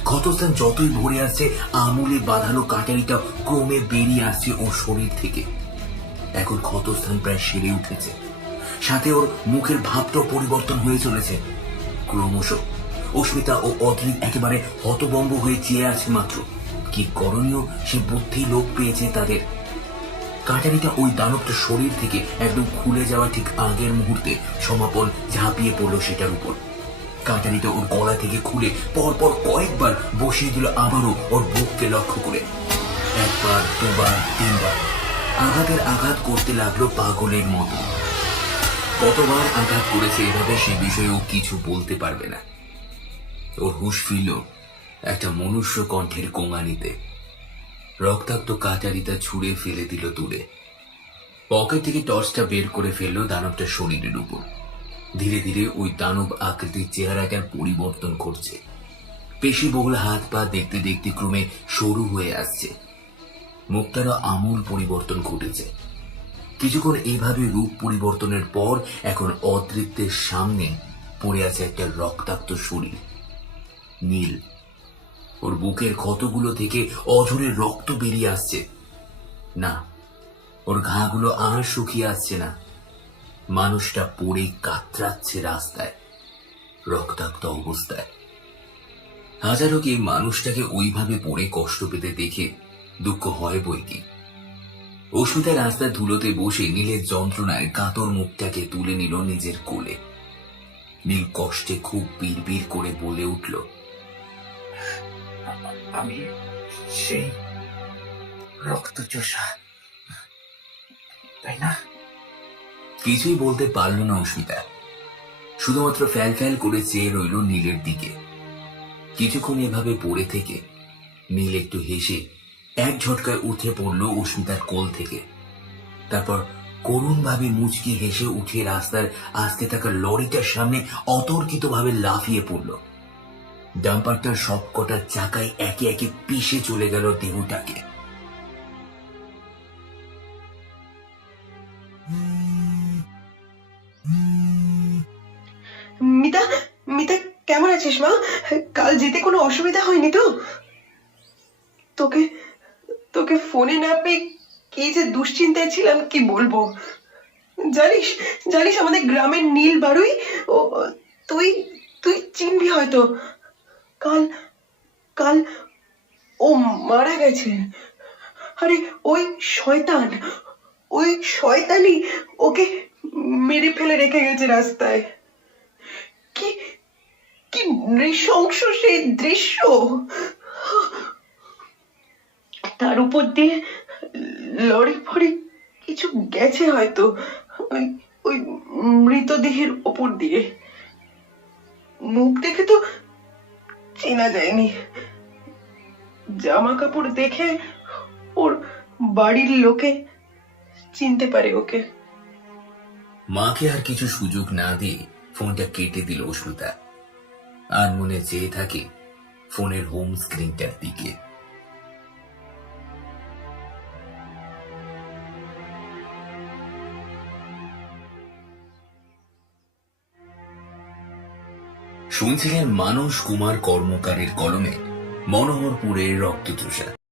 ক্ষতস্থান যতই ভরে আসছে, আঙুলে বাঁধানো কাটারিটা ক্রমে বেরিয়ে আসছে ওর শরীর থেকে। এখন ক্ষতস্থান প্রায় সেরে উঠেছে। সাথে ওর মুখের ভাবটাও পরিবর্তন হয়ে চলেছে ক্রমশ। অস্মিতা ও অদ্রিত একেবারে হতভম্ব হয়ে চেয়ে আছে মাত্র। কি করণীয় সে বুদ্ধি লোপ পেয়েছে তাদের। কাটারিটা ওই দানবটার শরীর থেকে একদম খুলে যাওয়া ঠিক আগের মুহূর্তে সমাপন ঝাঁপিয়ে পড়লো সেটার উপর। কাটারিটা ওর গলা থেকে খুলে পরপর কয়েকবার বসিয়ে দিল আবারও ওর বুককে লক্ষ্য করে। একবার, দুবার, তিনবার আঘাতের আঘাত করতে লাগলো পাগলের মতো। কতবার আঘাত করেছে এভাবে সে বিষয়েও কিছু বলতে পারবে না। ওর হুঁশ ফিরল একটা মনুষ্য কণ্ঠের কোঙানিতে। রক্তাক্ত কাটারিটা ছুঁড়ে ফেলে দিল দূরে। পকেট থেকে টর্চটা বের করে ফেললো দানবটার শরীরের উপর। ধীরে ধীরে ওই দানব আকৃতির চেহারাটার পরিবর্তন ঘটছে। পেশিবহুল হাত পা দেখতে দেখতে ক্রমে সরু হয়ে আসছে। মুখটারও আমূল পরিবর্তন ঘটেছে। কিছুক্ষণ এইভাবে রূপ পরিবর্তনের পর এখন অতৃপ্তের সামনে পড়ে আছে একটা রক্তাক্ত শরীর, নীল। ওর বুকের ক্ষতগুলো থেকে অঝরে রক্ত বেরিয়ে আসছে। না, ওর ঘাগুলো আর শুকিয়ে আসছে না। মানুষটা পড়ে কাতরাচ্ছে রাস্তায়, রক্তাক্ত অবস্থায়। হাজারো কি মানুষটাকে ওইভাবে পড়ে কষ্ট পেতে দেখে দুঃখ হয় বই কি। অস্মিতা রাস্তার ধুলোতে বসে নীলের যন্ত্রণায় কাতর মুখটাকে তুলে নিল নিজের কোলে। নীল কষ্টে খুব বিড়বিড় করে বলে উঠল, আমি সেই রক্তচোষা, তাই না? কিছুই বলতে পারল না অস্মিতা। শুধুমাত্র ফ্যাল ফ্যাল করে চেয়ে রইল নীলের দিকে। কিছুক্ষণ এভাবে পড়ে থেকে নীল একটু হেসে এক ঝটকায় উঠে পড়ল অস্মিতার কোল থেকে। তারপর করুণ ভাবে মুচকি হেসে উঠে রাস্তার আসতে থাকা লরিটার সামনে অতর্কিতভাবে লাফিয়ে পড়ল। ডাম্পারটার সবকটা চাকায় একে একে পিষে চলে গেল দেহটাকে। মিতা, মিতা কেমন আছিস মা? কাল যেতে কোনো অসুবিধা হয়নি তো? তোকে তোকে ফোনে না পেয়ে কি যে দুশ্চিন্তায় ছিলাম কি বলবো। জানিস জানিস আমাদের গ্রামের নীল বাড়ুই, ও তুই তুই চিনবি হয়তো। কাল কাল ও মারা গেছে। আরে ওই শয়তানি ওকে মেরে ফেলে রেখে গেছে রাস্তায়। কি কি নৃশংস সেই দৃশ্য। তার উপর দিয়ে লরি ফরি কিছু গেছে হয়তো ওই মৃতদেহের ওপর দিয়ে। মুখ দেখে তো চেনা যায়নি, জামা কাপড় দেখে ওর বাড়ির লোকে চিনতে পারে ওকে। মাকে আর কিছু সুযোগ না দিয়ে ফোনটা কেটে দিল অস্মিতা। আর মনে চেয়ে থাকে ফোনের হোম স্ক্রিনটার দিকে। শুনছিলেন মানস কুমার কর্মকারের কলমে মনোহরপুরের রক্তচোষা।